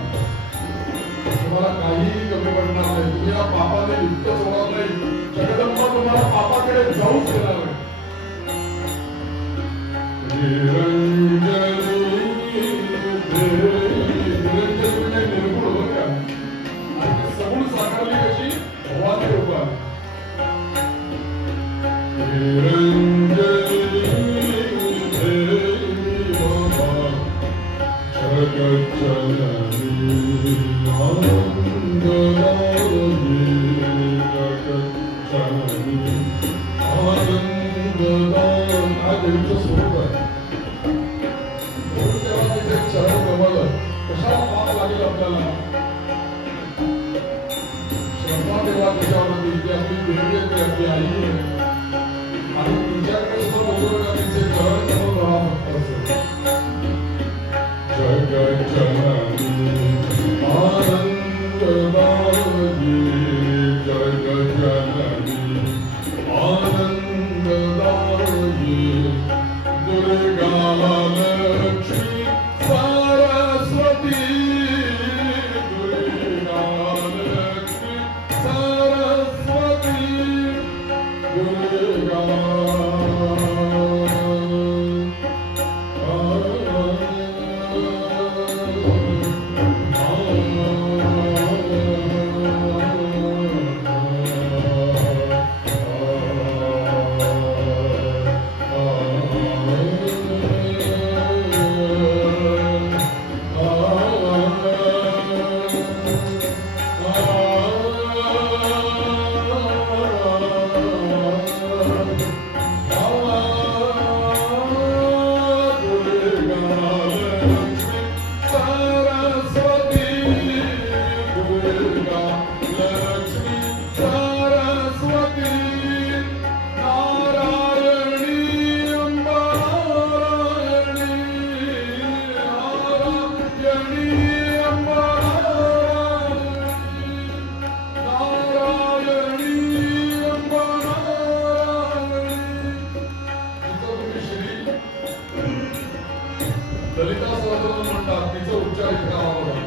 तुम्हाला काहीही कमी पडणार नाही. तुम्ही या पापाने लिप्त होणार नाही. जगदंबा तुम्हाला पापाकडे जाऊच देणार नाही. निरंजनी म्हणजे निर्गुण होत्या आणि सगुण साकारली कशी भवानी रूपात. निरंजनी देवी भवानी, जगज्जननी आनंददायिनी, जगज्जननी आनंददायिनी. हा देवीचं स्वरूप आहे. तेव्हा तिथे चरण कमळ कशाला पाप लागेल आपल्याला? श्रद्धा तेव्हा त्याच्यावरती ती आपली देवी आहे, आपली आई आहे. आणि तुमच्याकडे सुद्धा बघू नका तिचे चरण कमळ राहा फक्त. जगज्जननी आनंददायिनी, जगज्जननी आनंददायिनी, दुर्गा लक्ष्मी सरस्वती, दुर्गा लक्ष्मी सरस्वती, दुर्गा ललिता सहस्रनाम म्हणतात, तिचा उच्चार इतका आवडला.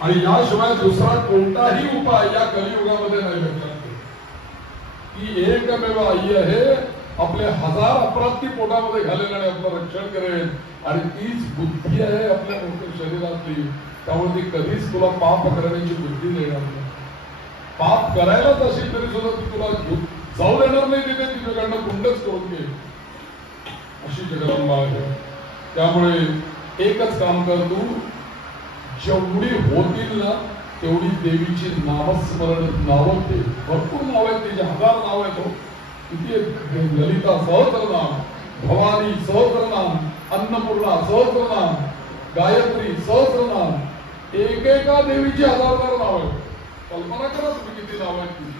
आणि याशिवाय दुसरा कोणताही उपाय या कलियुगामध्ये नाही भेटला. ती एकमेव आई आहे, आपले हजार अपराध ती पोटामध्ये घालेल आणि आपलं रक्षण करेल. आणि तीच बुद्धी आहे आपल्या शरीरातली. त्यामुळे ती कधीच तुला पाप करण्याची बुद्धी देणार नाही. पाप करायलाच असेल तरी सुद्धा ती तुला जाऊ देणार नाही. तिथे तिच्याकडनं कुंडच करून घे, अशी जगदंबा आहे. त्यामुळे एकच काम कर, तू जेवढी होतील ना तेवढी देवीची नामस्मरण नावं घे. भरपूर नाव आहेत, तिचे हजार नाव आहेत. किती ललिता सहस्रनाम, भवानी सहस्रनाम, अन्नपूर्णा सहस्रनाम, गायत्री सहस्रनाम, एकेका देवीची हजार नाव आहेत. कल्पना करा तुम्ही किती नाव आहेत ती.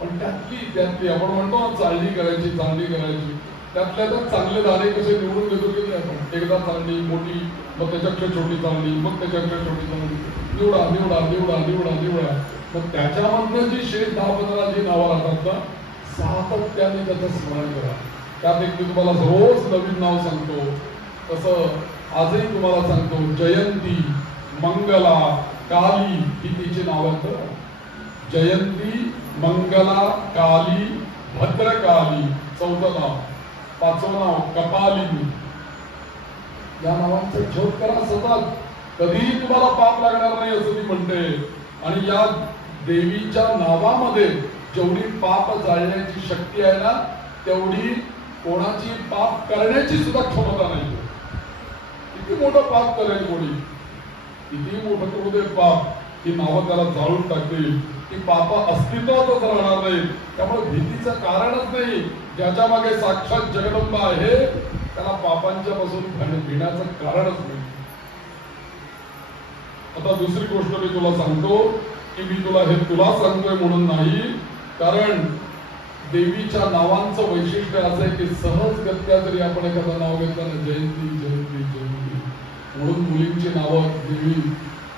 पण त्यातली आपण म्हणतो ना चालणी करायची, चांगली करायची. त्यातल्या त्यात चांगले दाणे कसे निवडून घेतो की नाही आपण. एकदा चांगली मोठी, मग त्याच्यापेक्षा छोटी चांगली, मग त्याच्यापेक्षा छोटी चांगली, निवडा निवडा निवडा निवडा निवडा. मग त्याच्यामधनं जी 10-15 जी नावं राहतात ना, सातत्याने त्याचं स्मरण करा. त्यात एक मी तुम्हाला रोज नवीन नाव सांगतो, तसं आजही तुम्हाला सांगतो. जयंती, मंगला, काली ही तिची नावं आहेत. जयंती, मंगला, काली, भद्रकाली चौथं नाव. पाचवं नाव कपालिनी. या नावांचा जप करा सतत. कधीही तुम्हाला पाप लागणार नाही असं मी म्हणते. आणि या देवीच्या नावामध्ये जेवढी पाप जाळण्याची शक्ती आहे ना, तेवढी कोणाची पाप करण्याची सुद्धा क्षमता नाही. किती मोठं पाप करेल कोणी, किती मोठं करू दे पाप, ही नावं त्याला जाळून टाकतील. ती पाप अस्तित्वातच राहणार नाही. त्यामुळे भीतीचं कारणच नाही. ज्याच्या मागे साक्षात जगदंबा आहे त्याला पापांच्या पासून भिण्याचं कारणच नाही. आता दुसरी गोष्ट मी तुला सांगतो की मी तुला हे सांगतोय म्हणून नाही, कारण देवीच्या नावांचं वैशिष्ट्य असं आहे की सहजगत्या जरी आपण एखादं नाव घेतलं, जयंती जयंती जयंती म्हणून मुलींची नावं देवी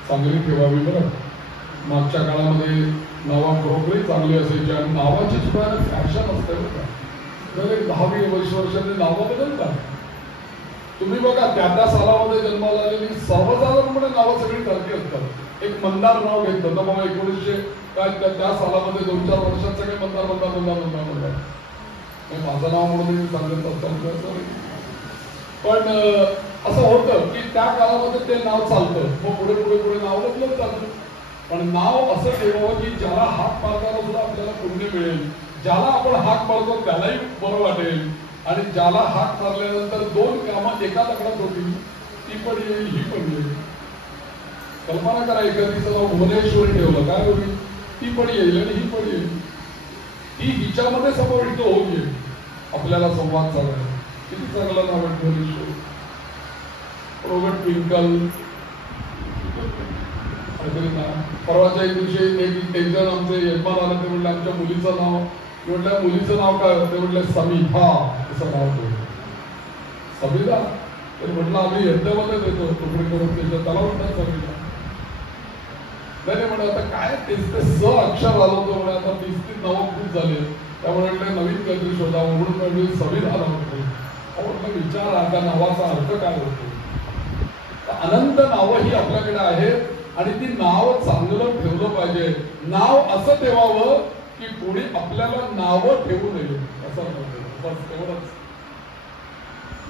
चांगली ठेवावी. बरं, मागच्या काळामध्ये नावा बरोबरही चांगली असायची आणि नावाची सुद्धा फॅशन असते बरं. दर 10-20 वर्षांनी नावं बदलतात. तुम्ही बघा त्या सालामध्ये जन्माला आलेली सर्वसाधारणपणे नावं सगळी सारखी असतात. एक मंदार नाव घेतलं तर मग 1900 काय त्या सालामध्ये 2-4 वर्षात सगळे मंदार मंदार मंदार मंदार मंदार माझं नाव म्हणून मी सांगत असतो. पण असं होतं की त्या काळामध्ये ते नाव चालतं, मग पुढे पुढे पुढे नाव बदलत जातं. पण नाव असं ठेवावं की ज्याला हाक मारताना सुद्धा आपल्याला पुण्य मिळेल, ज्याला आपण हाक मारतो त्यालाही बरं वाटेल, आणि ज्याला हाक मारल्यानंतर 2 कामं एका लग्नात होतील, ती पण येईल ही पण येईल. कल्पना करा, एखादीचं नाव भुवनेश्वरी ठेवलं काय होईल, ती पण येईल आणि ही पण येईल. ही हिच्यामध्ये समाविष्ट होऊन येईल. आपल्याला संवाद चालला किती चांगलं नाव आहे भुवनेश्वरी. Robert twinkle. परवाच्या दिवशी एक जण आमचे यजमान आले, ते म्हणले आमच्या मुलीचं नाव. म्हटलं मुलीचं नाव काय? ते म्हटलं समिधा असं नाव ठेवलं. समिधा? तर म्हटलं आम्ही यज्ञामध्ये देतो तुकडे करून त्याला म्हणतात समिधा. नाही म्हणत आता काय तेच ते स अक्षर आलं होतं म्हणे, आता 30 नावं खूप झाले, त्यामुळे नवीन काहीतरी शोधा म्हणून म्हणजे समिधा नाव ठेवलं. म्हटलं विचार त्या नावाचा अर्थ काय होतो. अनंत नावं ही आपल्याकडे आहेत आणि ती नाव चांगलं ठेवलं पाहिजे. नाव असं ठेवावं की कोणी आपल्याला नावं ठेवू नये असं बस तेवढंच.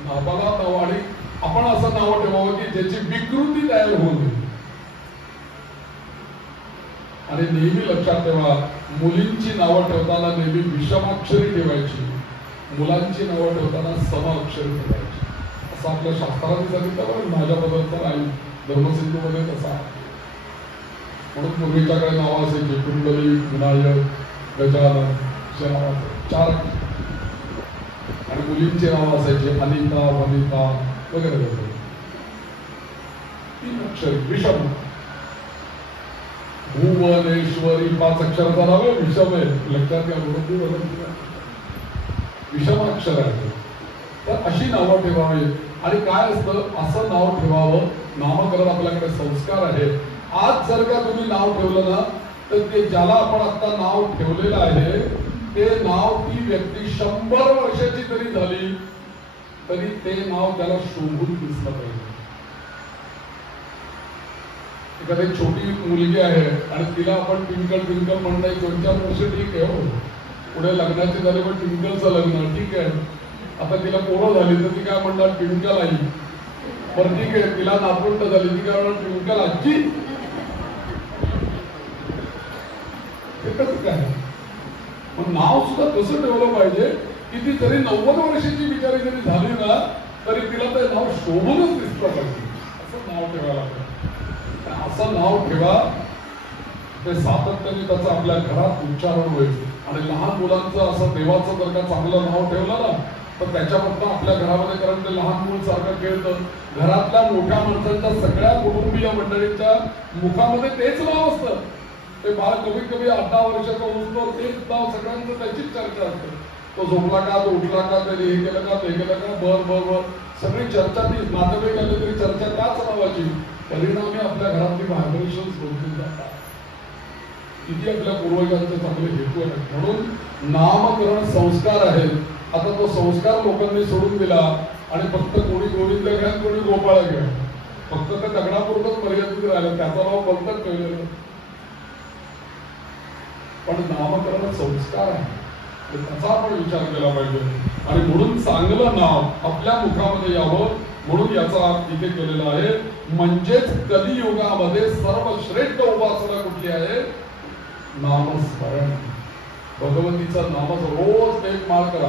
नावाला नाव आणि आपण असं नाव ठेवावं की ज्याची विकृती तयार होऊ नये. आणि नेहमी लक्षात ठेवा, मुलींची नावं ठेवताना नेहमी विषमाक्षरी ठेवायची, मुलांची नावं ठेवताना समाक्षरी ठेवायची. असं आपल्या शास्त्राने सांगितलं. माझ्याबद्दलचा नाही, धर्मसिंधूमध्ये तसा आहे. म्हणून पूर्वीच्याकडे नावं असायची कुंडली, विनायक, गजानन, 4 आणि मुलींची नावं असायची अनिता, वनिता वगैरे वगैरे. 3 अक्षर विषम. भुवनेश्वरी 5 अक्षराचा नाव आहे, विषम आहे. लक्षात घ्या, विषमाक्षर आहे. तर अशी नावं ठेवावी. आणि काय असतं, असं नाव ठेवावं. नामकरण आपल्याकडे संस्कार आहे. आज जर का तुम्ही नाव ठेवलं ना, तर ते ज्याला आपण आता नाव ठेवलेलं आहे ते नाव, ती व्यक्ती 100 वर्षाची जरी झाली तरी ते नाव त्याला शोभून दिसलं पाहिजे. एखादी छोटी मुलगी आहे आणि तिला आपण ट्विंकल ट्विंकल म्हणताय, 2-4 वर्ष ठीक आहे, हो पुढे लग्नाची झाली पण ट्विंकलचं लग्न ठीक आहे. आता तिला पोरं झाली तर ती काय म्हणणार, ट्विंकल आई. बरं ठीक आहे, तिला नातवंड झाली ती काय म्हणणार, ट्विंकल आजी. काय मग नाव सुद्धा तसं ठेवलं पाहिजे की ती जरी 90 वर्षाची बिचारी जरी झाली ना तरी तिला ते नाव शोभूनच दिसलं पाहिजे. असं नाव ठेवायला पाहिजे. असं नाव ठेवा, ते सातत्याने त्याचा आपल्या घरात उच्चारण होईल. आणि लहान मुलांचं असं देवाचं जर का चांगलं नाव ठेवलं ना तर त्याच्यापासून आपल्या घरामध्ये, कारण ते लहान मूल सारखं खेळतं, घरातल्या मोठ्या माणसांच्या सगळ्या कुटुंबीय मंडळींच्या मुखामध्ये तेच नाव असतं. ते बाळ कमीत कमी 18 वर्षाचा होतो, तेच नाव सगळ्यांचं त्याचीच चर्चा असते. तो झोपला का, तो उठला का, त्याने हे केलं का, ते केलं का, बर बर बर सगळी चर्चा ती. नातेवाईक आले तरी चर्चा त्याच नावाची. परिणामी आपल्या घरातली व्हायब्रेशन बदलून जातात. किती आपल्या पूर्वजांचे चांगले हेतू आहेत. म्हणून नामकरण संस्कार आहेत. आता तो संस्कार लोकांनी सोडून दिला आणि फक्त कोणी गोविंद घ्या, कोणी गोपाळ घ्या, फक्त त्या दगडापुरतच मर्यादित राहिलं, त्याचं नाव बंदच ठेवलेलं. पण नामकरण संस्कार आहे, त्याचा आपण विचार केला पाहिजे. आणि म्हणून चांगलं नाव आपल्या मुखामध्ये यावं म्हणून याचा इथे केलेला आहे. म्हणजेच कलियुगामध्ये सर्वश्रेष्ठ उपासना कुठली आहे, नामस्मरण. भगवतीचं नामच रोज एक माळ करा,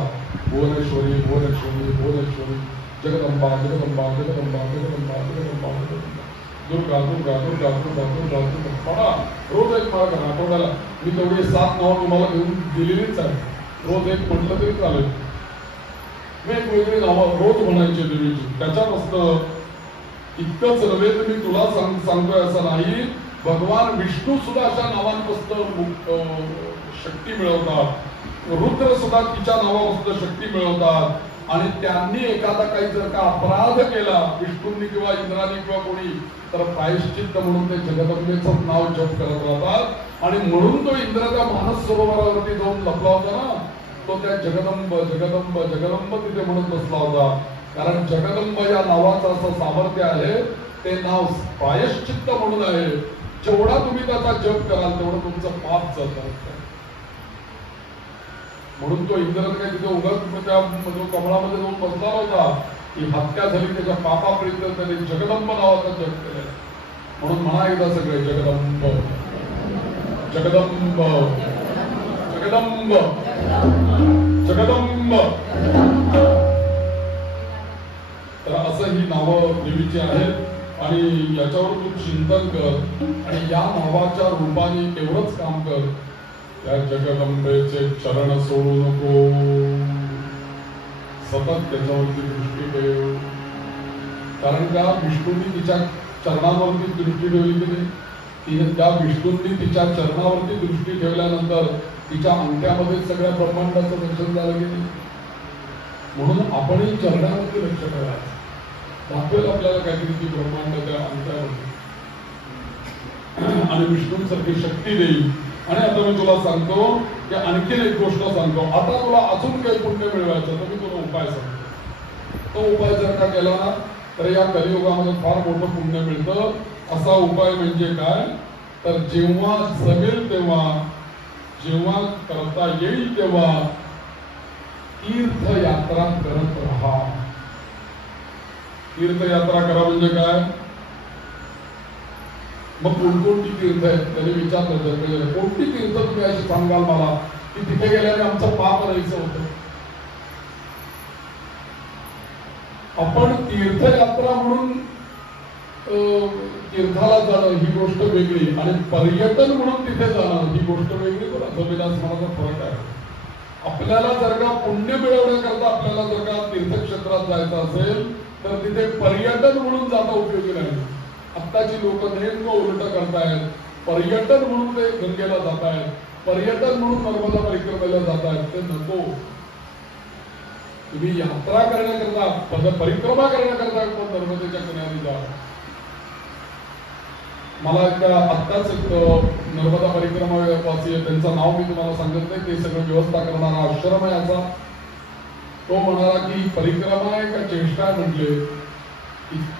भुवनेश्वरी भुवनेश्वरी भुवनेश्वरी, जगदंबा जगदंबा जगदंबा जगदंबा जगदंबा जगदंबा, दुर्गा दुर्गा दुर्गा दुर्गा दुर्गा दुर्गा. रोज एक माळ करा आठवड्याला. मी तेवढी 7 नावं तुम्हाला घेऊन दिलेलीच आहे. रोज एक म्हटलं तरी चालेल. वेगवेगळी नावं रोज म्हणायची देवीची. त्याच्यापासून इतकंच नव्हे तर मी तुला सांगतोय असं नाही, भगवान विष्णू सुद्धा अशा नावांपासून शक्ती मिळवतात. रुद्र सुद्धा तिच्या नावापासून शक्ती मिळवतात. आणि त्यांनी एखादा काही जर का अपराध केला विष्णूंनी किंवा इंद्राने किंवा कोणी, तर प्रायश्चित्त म्हणून ते जगदंबेचं नाव जप करत राहतात. आणि म्हणून तो इंद्र त्या मानस सरोवरावरती जाऊन लपला होता ना, तो त्या जगदंब जगदंब जगदंब तिथे म्हणत बसला होता. कारण जगदंब या नावाचं असं सामर्थ्य आहे, ते नाव प्रायश्चित्त म्हणून आहे. जेवढा तुम्ही त्याचा जप कराल तेवढं तुमचं पाप जातं. म्हणून तो इंद्र काय तिथे उगाच त्या कमळामध्ये जाऊन बसला होता की हत्या झाली त्याच्या पापाप्रित त्याने जगदंब नावाचा जप केलेला. म्हणून म्हणा एकदा सगळे जगदंब जगदंब जगदंब जगदंब. तर असं ही नावं देवीची आहेत आणि याच्यावर तू चिंतन कर आणि या नावाच्या रूपाने एवढंच काम कर. त्या जगदंबेचे चरण सोडू नको, सतत त्याच्यावरती दृष्टी ठेव. कारण का विष्णूंनी तिच्या चरणावरती दृष्टी ठेवली की नाही, त्या विष्णूंनी तिच्या चरणावरती दृष्टी ठेवल्यानंतर तिच्या अंगठ्यामध्ये सगळ्या ब्रह्मांडाचं दर्शन झालं की नाही. म्हणून आपणही चरणावरती लक्ष ठेवायचं. दाखवेल आपल्याला काहीतरी ती ब्रह्मांड त्या अंगठ्यावरती आणि विष्णूंसारखी शक्ती देईल. आणि आता मी तुला सांगतो की आणखीन एक गोष्ट सांगतो. आता तुला अजून काही पुण्य मिळवायचं तर मी तुला उपाय सांगतो. तो उपाय जर का केला ना तर या कलियुगामध्ये फार मोठं पुण्य मिळतं. असा उपाय म्हणजे काय, तर जेव्हा जमेल तेव्हा, जेव्हा करता येईल तेव्हा तीर्थयात्रा करत राहा. तीर्थयात्रा करा म्हणजे काय, मग कोणकोणती तीर्थ आहेत त्याने विचारलं. कोणती तीर्थ तुम्ही अशी सांगाल मला की तिथे गेल्याने आमचं पाप राहायचं होतं. आपण तीर्थयात्रा म्हणून तीर्थाला जाणं ही गोष्ट वेगळी आणि पर्यटन म्हणून तिथे जाणं ही गोष्ट वेगळी. बरं, संविधानाचा फरक आहे. आपल्याला जर का पुण्य मिळवण्याकरता आपल्याला जर का तीर्थक्षेत्रात जायचं असेल तर तिथे पर्यटन म्हणून जाता उपयोगी नाही. आत्ताची लोक नेमकं उलट करतायत. पर्यटन म्हणून ते गंगेला जात आहेत, पर्यटन म्हणून नर्मदा परिक्रमेला जात आहेत. ते नको. तुम्ही यात्रा करण्याकरता, परिक्रमा करण्याकरता नर्मदेच्या किनारी जा. मला आत्ताच एक नर्मदा परिक्रमा वासी आहे, त्यांचं नाव मी तुम्हाला सांगत नाही, ते सगळं व्यवस्था करणारा आश्रम आहे याचा. तो म्हणाला की परिक्रमा आहे का चेष्टा आहे. म्हटले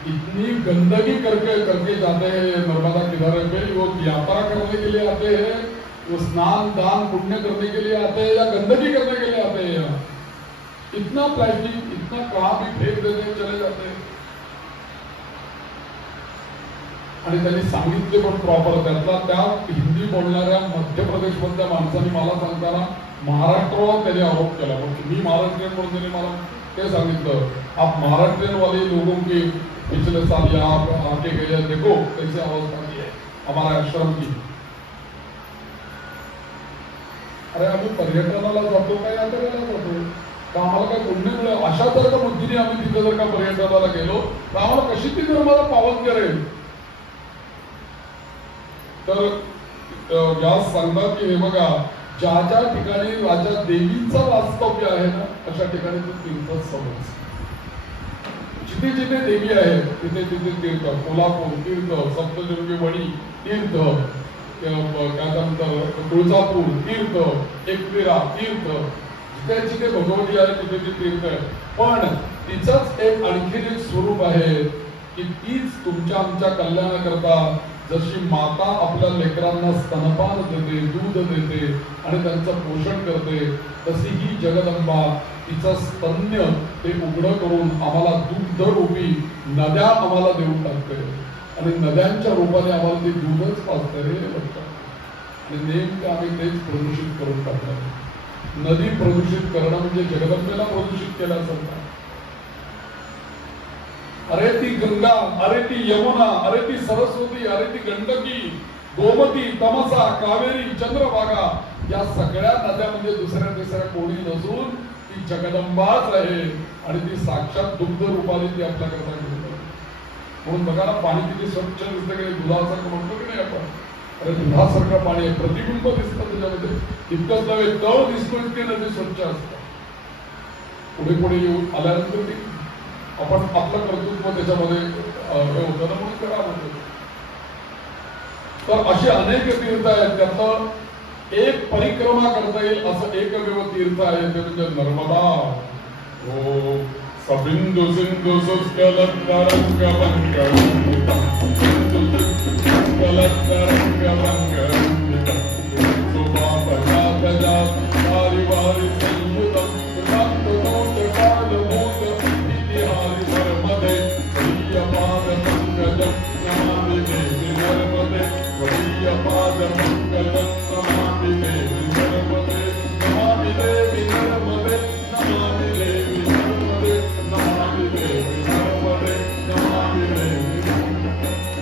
इतनी गंदगी करके करके जाते हैं नर्मदा किनारे पे. वो यात्रा करने के लिए आते हैं, वो स्नान दान पुण्य करने के लिए आते हैं या गंदगी करने के लिए आते हैं. इतना प्लास्टिक इतना कहाँ भी फेंक देते चले जाते हैं. आणि त्यांनी सांगितले पण प्रॉपर. त्यातला त्या हिंदी बोलणाऱ्या मध्य प्रदेश मधल्या माणसांनी मला सांगताना महाराष्ट्रावर त्यांनी आरोप केला. पण मी महाराष्ट्रीयन म्हणून त्यांनी मला ते सांगितलं, आप महाराष्ट्रीयन वाले लोगों के पिछले साल यहाँ आके गए, देखो कैसे अवस्था की है हमारा आश्रम की. अरे आम्ही पर्यटनाला जातो का यात्रेला जातो का, आम्हाला काय पुण्य मिळेल अशा जर का बुद्धीने आम्ही तिथे जर का पर्यटनाला गेलो तर आम्हाला कशी ती आम्हाला पावन करेल. तर व्यास सांगतात की हे बघा, ज्या ज्या ठिकाणी राजा देवींचं वास्तव्य आहे ना अशा ठिकाणी तो तीर्थ समज. जिथे जिथे देवी आहे तिथे तिथे तीर्थ. कोल्हापूर तीर्थ, सप्तशृंगी वणी तीर्थ, त्यानंतर तुळजापूर तीर्थ, एकविरा तीर्थ. जिथे जिथे भगवती आहे तिथे ते तीर्थ आहे. पण तिचंच एक आणखीन एक स्वरूप आहे की तीच तुमच्या आमच्या कल्याणाकरता जशी माता आपल्या लेकरांना स्तनपान देते, दूध देते आणि त्यांचं पोषण करते, तशी ही जगदंबा तिचं स्तन्य ते उघडं करून आम्हाला दुग्धरूपी नद्या आम्हाला देऊन टाकते आणि नद्यांच्या रूपाने आम्हाला ते दूधच पाजते. हे लक्षात. आणि नेमकं आम्ही तेच प्रदूषित करून टाकलं. नदी प्रदूषित करणं म्हणजे जगदंबेला प्रदूषित केल्यासारखं. अरे ती गंगा, अरे ती यमुना, अरे ती सरस्वती, अरे ती गंडकी, गोमती, तमसा, कावेरी, चंद्रभागा या सगळ्या नद्यामध्ये दुसऱ्या तिसऱ्या कोणी नसून ती जगदंबाच आहे आणि ती साक्षात दुग्ध रूपाने ती आपल्याकरता घेऊन. म्हणून बघा ना पाणी किती स्वच्छ दिसतं की दुधासारखं म्हणतो की नाही आपण. अरे दुधासारखं पाणी आहे, प्रतिबिंब दिसतं त्याच्यामध्ये. इतकंच नव्हे तळ दिसतो इतके नदी स्वच्छ असतात. पुढे पुढे येऊन आल्यानंतर ती आपण आपलं कर्तृत्व त्याच्यामध्ये हे होतं ना म्हणून करा म्हणतो. तर अशी अनेक तीर्थ आहेत. त्यातलं एक परिक्रमा करता येईल असं एकमेव तीर्थ आहे ते म्हणजे नर्मदा. ओ सबिंदु सिंधु सुस्कलत्तरंग वंगरंगितं सुस्कलत्तरंग वंगरंगितं सुभापजातजात वारि संयुतं कृतान्तमोत कालमोत इतिहारि नर्मदे प्रियपाद पंकजं नमामि देवी नर्मदे प्रियपाद पंकजं नमामि देवी नर्मदे नमामि देवी नर्मदे नमामि देवी नर्मदे नमामि देवी नर्मदे नमामि देवी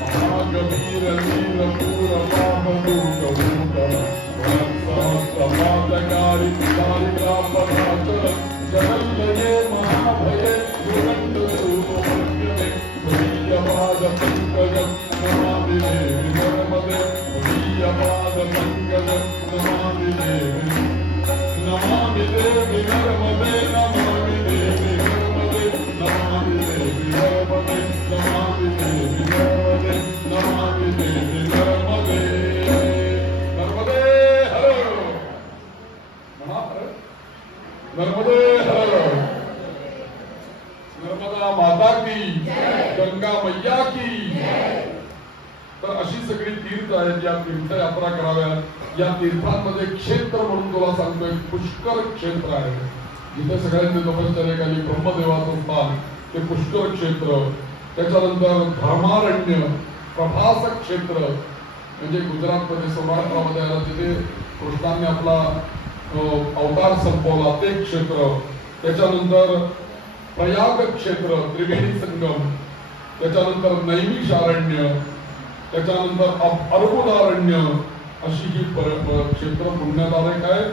महागभीर नीलपूर पापदूतभूतम सहस्रपादकारी कालिकापदाचल जगल्लये महाभये दुरन्तरूपमर्गणे प्रियपाद पंकजं नमामि देवी नर्मदे प्रियपाद पंकजं नमामि देवी नमामि देवी नर्मदे नमामि देवी नर्मदे नमामि देवी नर्मदे नमामि देवी नर्मदे नमामि देवी नर्मदे नर्मदे हर नर्मदे हर नर्मदा माता की गंगा मैया की. तर अशी सगळी तीर्थ आहेत. या तीर्थयात्रा कराव्या. या तीर्थांमध्ये क्षेत्र म्हणून तुला सांगतोय पुष्कर क्षेत्र आहे जिथे सगळ्यांनी तपश्चर्येखाली ब्रह्मदेवाचं स्थान ते पुष्कर क्षेत्र. त्याच्यानंतर धर्मारण्य प्रभास क्षेत्र म्हणजे गुजरातमध्ये सौराष्ट्रामध्ये आला तिथे कृष्णाने आपला अवतार संपवला ते क्षेत्र. त्याच्यानंतर प्रयाग क्षेत्र त्रिवेणी संगम. त्याच्यानंतर नैमिषारण्य. त्याच्यानंतर अर्बुदारण्य अशी ही क्षेत्र पुण्यदायक आहे.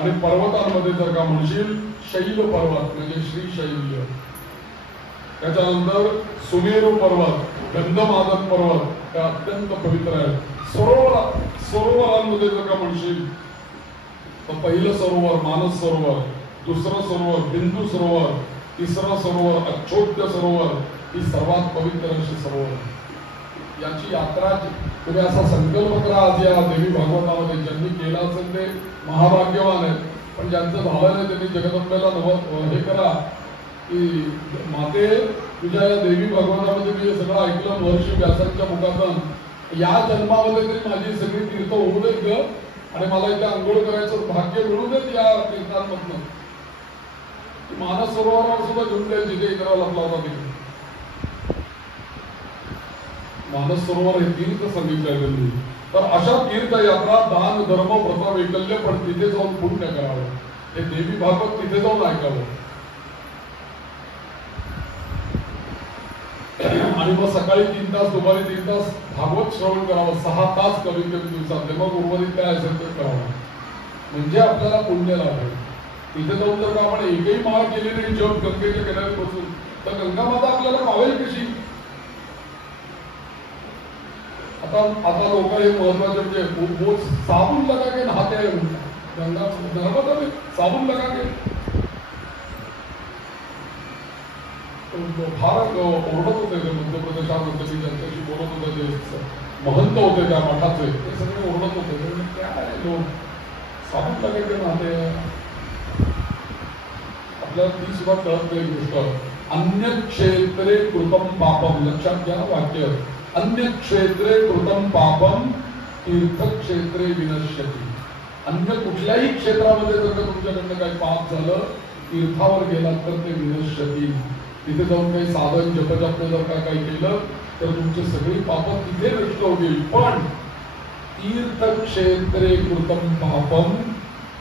आणि पर्वतांमध्ये जर का म्हणशील शैल पर्वत म्हणजे श्रीशैल्य. त्याच्यानंतर सुमेरू पर्वत गंधमादन पर्वत हे अत्यंत पवित्र आहे. सरोवरांमध्ये जर का म्हणशील तर पहिलं सरोवर मानस सरोवर, दुसरं सरोवर बिंदू सरोवर, तिसरं सरोवर अच्चोद्य सरोवर ही सर्वात पवित्र अशी सरोवर. याची यात्रा तुम्ही असा संकल्प करा आज या देवी भागवतामध्ये. ज्यांनी केला असेल ते महाभाग्यवान आहेत. पण ज्यांचं झालं नाही त्यांनी जगदंबेला हे करा की माते तुझ्या या देवी भागवतामध्ये मी सगळं ऐकलं महर्षी व्यासांच्या मुखातून. या जन्मामध्ये तरी माझी सगळी तीर्थ होऊ देत ग आणि मला इथे आंघोळ करायचं भाग्य मिळू देत या तीर्थांमधनं. मानस सरोवरावर सुद्धा घेऊन जाईल जिथे इतराला आपला होता तिथे. मानस सरोवर हे तीर्थ सांगितलंय त्यांनी. तर अशा तीर्थयात्रा दान धर्म व्रत वैकल्य पण तिथे जाऊन पुण्य करावं. हे देवी भागवत तिथे जाऊन ऐकावं. आणि मग सकाळी 3 तास दुपारी 3 तास भागवत श्रवण करावं. 6 तास कमी कमी दिवसात. मग उर्वरित काय असेल ते करावं म्हणजे आपल्याला पुण्य लाभेल. तिथे जाऊन जर का आपण एकही माळ केली नाही जप गंगेच्या किनारी बसून तर गंगा माता आपल्याला पावेल कशी. आता लोक हे महत्वाचे म्हणजे साबुन लगा के नहाते हैं गंगा नर्मदा में साबुन लगा के. फार ओरडत होते ते मध्य प्रदेशामध्ये मी त्यांच्याशी बोलत होते ते महंत होते त्या मठाचे ते सगळे ओरडत होते काय लोक साबुन लगा के नहाते. आपल्याला ती सुद्धा कळत नाही गोष्ट. अन्य क्षेत्रे कृतम पापम. लक्षात घ्या वाक्य. अन्य क्षेत्रे कृतम पापम तीर्थक्षेत्रे विनश्यति. अन्य कुठल्याही क्षेत्रामध्ये जर का तुमच्याकडनं काही पाप झालं तीर्थावर गेलात तर ते विनश्यति. तिथे जाऊन काही साधन जपजप जर का काही केलं तर तुमची सगळी पाप तिथे नष्ट होतील. पण तीर्थक्षेत्रे कृतम पापम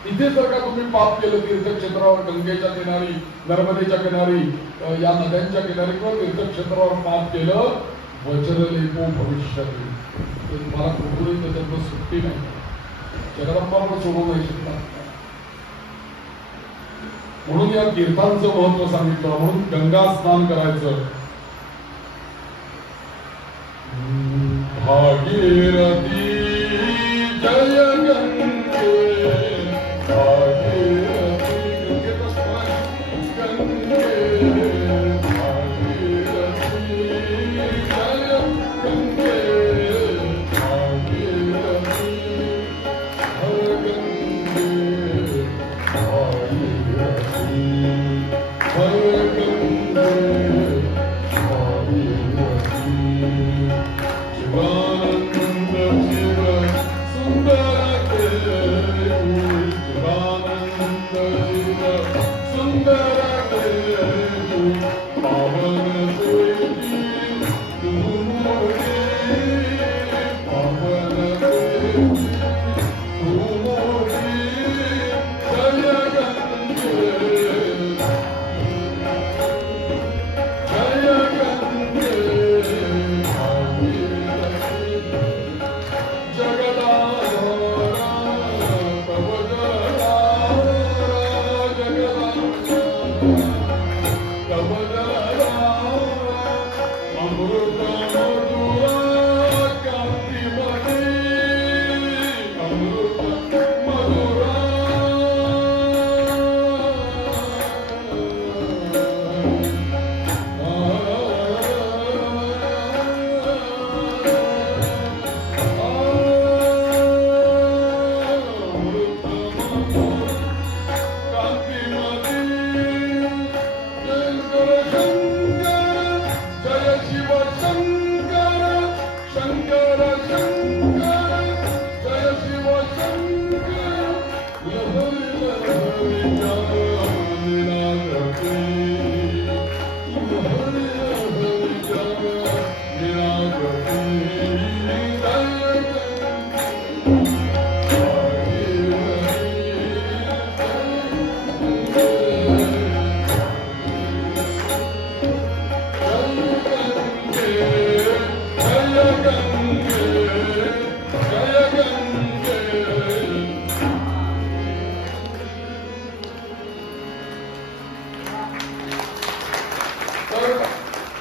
इथे जर का तुम्ही पाप केलं तीर्थक्षेत्रावर गंगेच्या किनारी नर्मदेच्या किनारी या नद्यांच्या किनारी किंवा तीर्थक्षेत्रावर पाप केलं वज्रलेपो भविष्यति. तुम्हाला कुठूनही त्याच्यातून सुट्टी नाही. जगदंबा सोडू नाही शकतात. म्हणून या तीर्थांचं महत्व सांगितलं. म्हणून गंगा स्नान करायचं. भागीरथी जय गंगे भागीरथी गंगे भागीरथी जय गंगे भागीरथी हर गंगे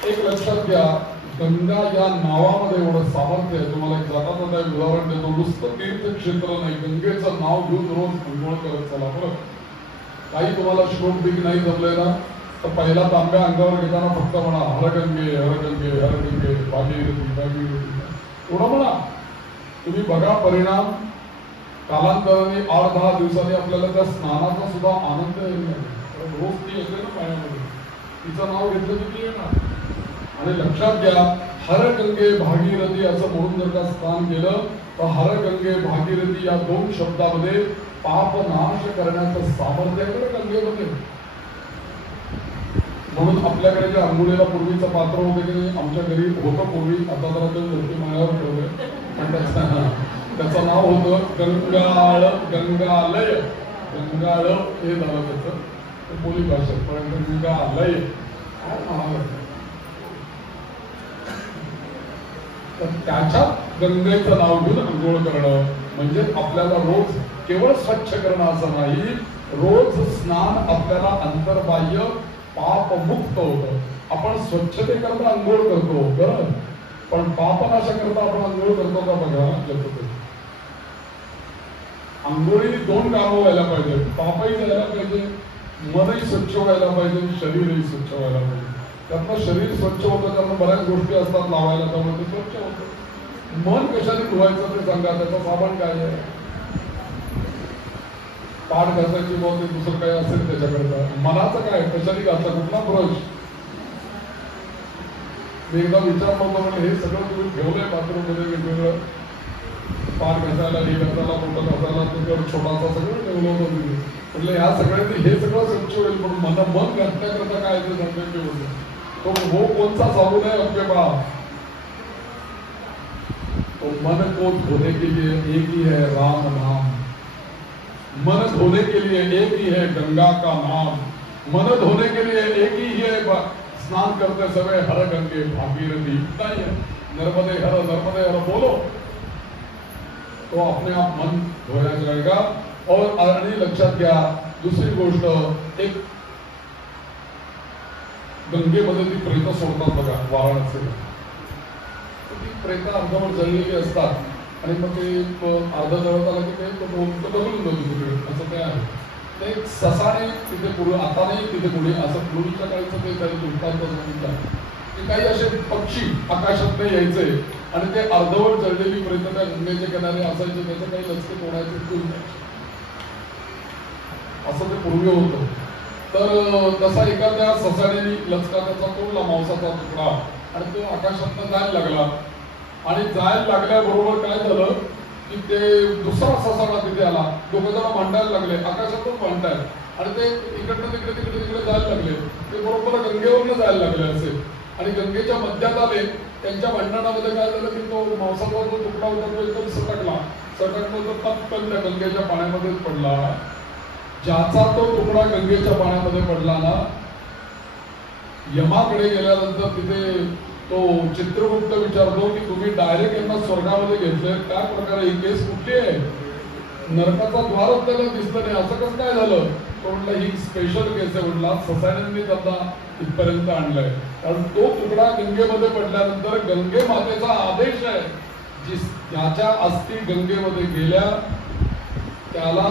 एक लक्षात घ्या, गंगा या नावामध्ये एवढं सामर्थ्य आहे. तुम्हाला एक जाता जाता एक उदाहरण देतो. नुसतं तीर्थक्षेत्र नाही, गंगेचं नाव घेऊन रोज अंघोळ करत चला. बरं, काही तुम्हाला श्लोक बिग नाही जमले ना, तर पहिला तांब्या अंगावर घेताना फक्त म्हणा हरगंगे हरगंगे हरगंगे भागीरथी भागीरथी, एवढं म्हणा. तुम्ही बघा परिणाम. कालांतराने 8-10 दिवसांनी आपल्याला त्या स्नानाचा सुद्धा आनंद येईल. रोज ती येते ना पाण्यामध्ये, तिचं नाव घेतलं की येणार. आणि लक्षात घ्या, हरगंगे भागीरथी असं म्हणून जर का स्नान केलं तर हरगंगे भागीरथी या 2 शब्दामध्ये पाप नाश करण्याचं सामर्थ्य आहे गंगेमध्ये. म्हणून आपल्याकडे जे आंघोळीला पूर्वीचं पात्र होते की आमच्या घरी होतं पूर्वी, आता जरा ते धरती माळ्यावर ठेवलंय. त्याचं नाव होतं गंगाळ, गंगालय. गंगाळ हे झालं त्याचं बोली भाषेत, पण गंगालय काय नाव. तर त्याच्यात गंगेचं नाव घेऊन आंघोळ करणं म्हणजे आपल्याला रोज केवळ स्वच्छ करणं असं नाही, रोज स्नान आपल्याला अंतर्बाह्य पाप मुक्त होतं. आपण स्वच्छतेकरता आंघोळ करतो बरं, पण पापनाशाकरता आपण आंघोळ करतो का बघा. आंघोळीने 2 कामं व्हायला पाहिजे. पापही जायला पाहिजे, मनही स्वच्छ व्हायला पाहिजे, शरीरही स्वच्छ व्हायला पाहिजे. त्यातलं शरीर स्वच्छ होतं, त्यामुळे बऱ्याच गोष्टी असतात लावायला, त्यामुळे ते स्वच्छ होतं. मन कशाने धुवायचं ते सांगा, त्याचा साबण काय आहे. पाठ घासायची मग ते दुसरं काय असेल त्याच्याकरता. मनाचं काय, कशाने घासा, कुठला ब्रश. मी एकदा विचारलं होतं, म्हणजे हे सगळं तुम्ही ठेवलंय बाथरूममध्ये वेगवेगळं, पाठ घासायला, हे घासायला, मोठं घासायला, तुझ्यावर छोटासा सगळं ठेवलं होतं तुम्ही. म्हटलं ह्या सगळ्यांनी हे सगळं स्वच्छ होईल, पण मन घासण्याकरता काय ते सांगायचे होते. तो वो कौन सा साबुन है आपके पास? तो मन को धोने के लिए एक ही है राम नाम. मन धोने के लिए एक ही है गंगा का नाम. मन धोने के लिए एक ही है स्नान करते समय हर गंगे भागीरथी. इतना ही है. नर्मदे हर बोलो तो अपने आप मन धोया जाएगा. और आणि लक्षात घ्या दुसरी गोष्ट, एक गंगेमध्ये ती प्रेत सोडतात बघा वाराणसीला. ती प्रेत अर्धवट जळलेली असतात आणि मग ते अर्ध जळत आलं की ते बदलून जातो तिकडे, असं ते आहे. ते ससाणे तिथे पूर्वी, आता नाही तिथे पुढे, असं पूर्वीच्या काळीचं ते काही वृत्तांत सांगितलं की काही असे पक्षी आकाशात नाही यायचे आणि ते अर्धवट जळलेली प्रेत त्या गंगेच्या किनारे असायचे, त्याचं काही लचके तोडायचे असं ते पूर्वी होतं. तर तसा एखाद्या ससाण्याने लचका त्याचा तोडला, मांसाचा तुकडा, आणि तो आकाशातनं जायला लागला. आणि जायला लागल्याबरोबर काय झालं, की ते दुसरा ससाणा तिथे आला, दोघ जण भांडायला लागले, आकाशातून भांडतायत आणि ते इकडनं तिकडे तिकडे तिकडे जायला लागले, ते बरोबर गंगेवरनं जायला लागले असे आणि गंगेच्या मध्यात आले. त्यांच्या भांडणामध्ये काय झालं की तो मांसाचा जो तुकडा होता तो एकदम सटकला तर पटकन त्या गंगेच्या पाण्यामध्येच पडला. ज्याचा तो तुकडा गंगेच्या पाण्यामध्ये पडला ना, यमाकडे गेल्यानंतर तिथे तो चित्रगुप्त विचारतो की तुम्ही डायरेक्ट यांना स्वर्गामध्ये घेतले, काय प्रकारे ही केस कुठली आहे, नरकाचा द्वारच त्याला दिसत नाही, असं कसं काय झालं. तो म्हटलं ही स्पेशल केस आहे, म्हटला ससाण्यांनी त्यांना इथपर्यंत आणलंय, कारण तो तुकडा गंगेमध्ये पडल्यानंतर गंगे मातेचा आदेश आहे, ज्याच्या अस्थी गंगेमध्ये गेल्या त्याला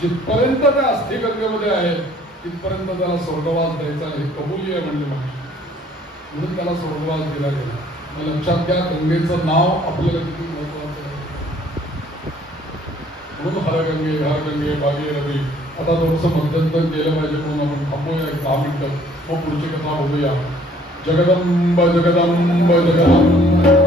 जिथपर्यंत त्या अस्थी गंगेमध्ये आहेत तिथपर्यंत त्याला स्वर्गवास द्यायचा, हे कबुली आहे म्हणले म्हणून त्याला स्वर्गवास दिला गेला. लक्षात घ्या, गंगेचं नाव आपल्याला किती महत्वाचं आहे. म्हणून हरगंगे हरगंगे भागीरथी. आता थोडंसं मध्यंतर केलं पाहिजे म्हणून आपण थांबूया 10 मिनिटं, मग पुढची कथा बघूया. जगदंब जगदंब जगदंब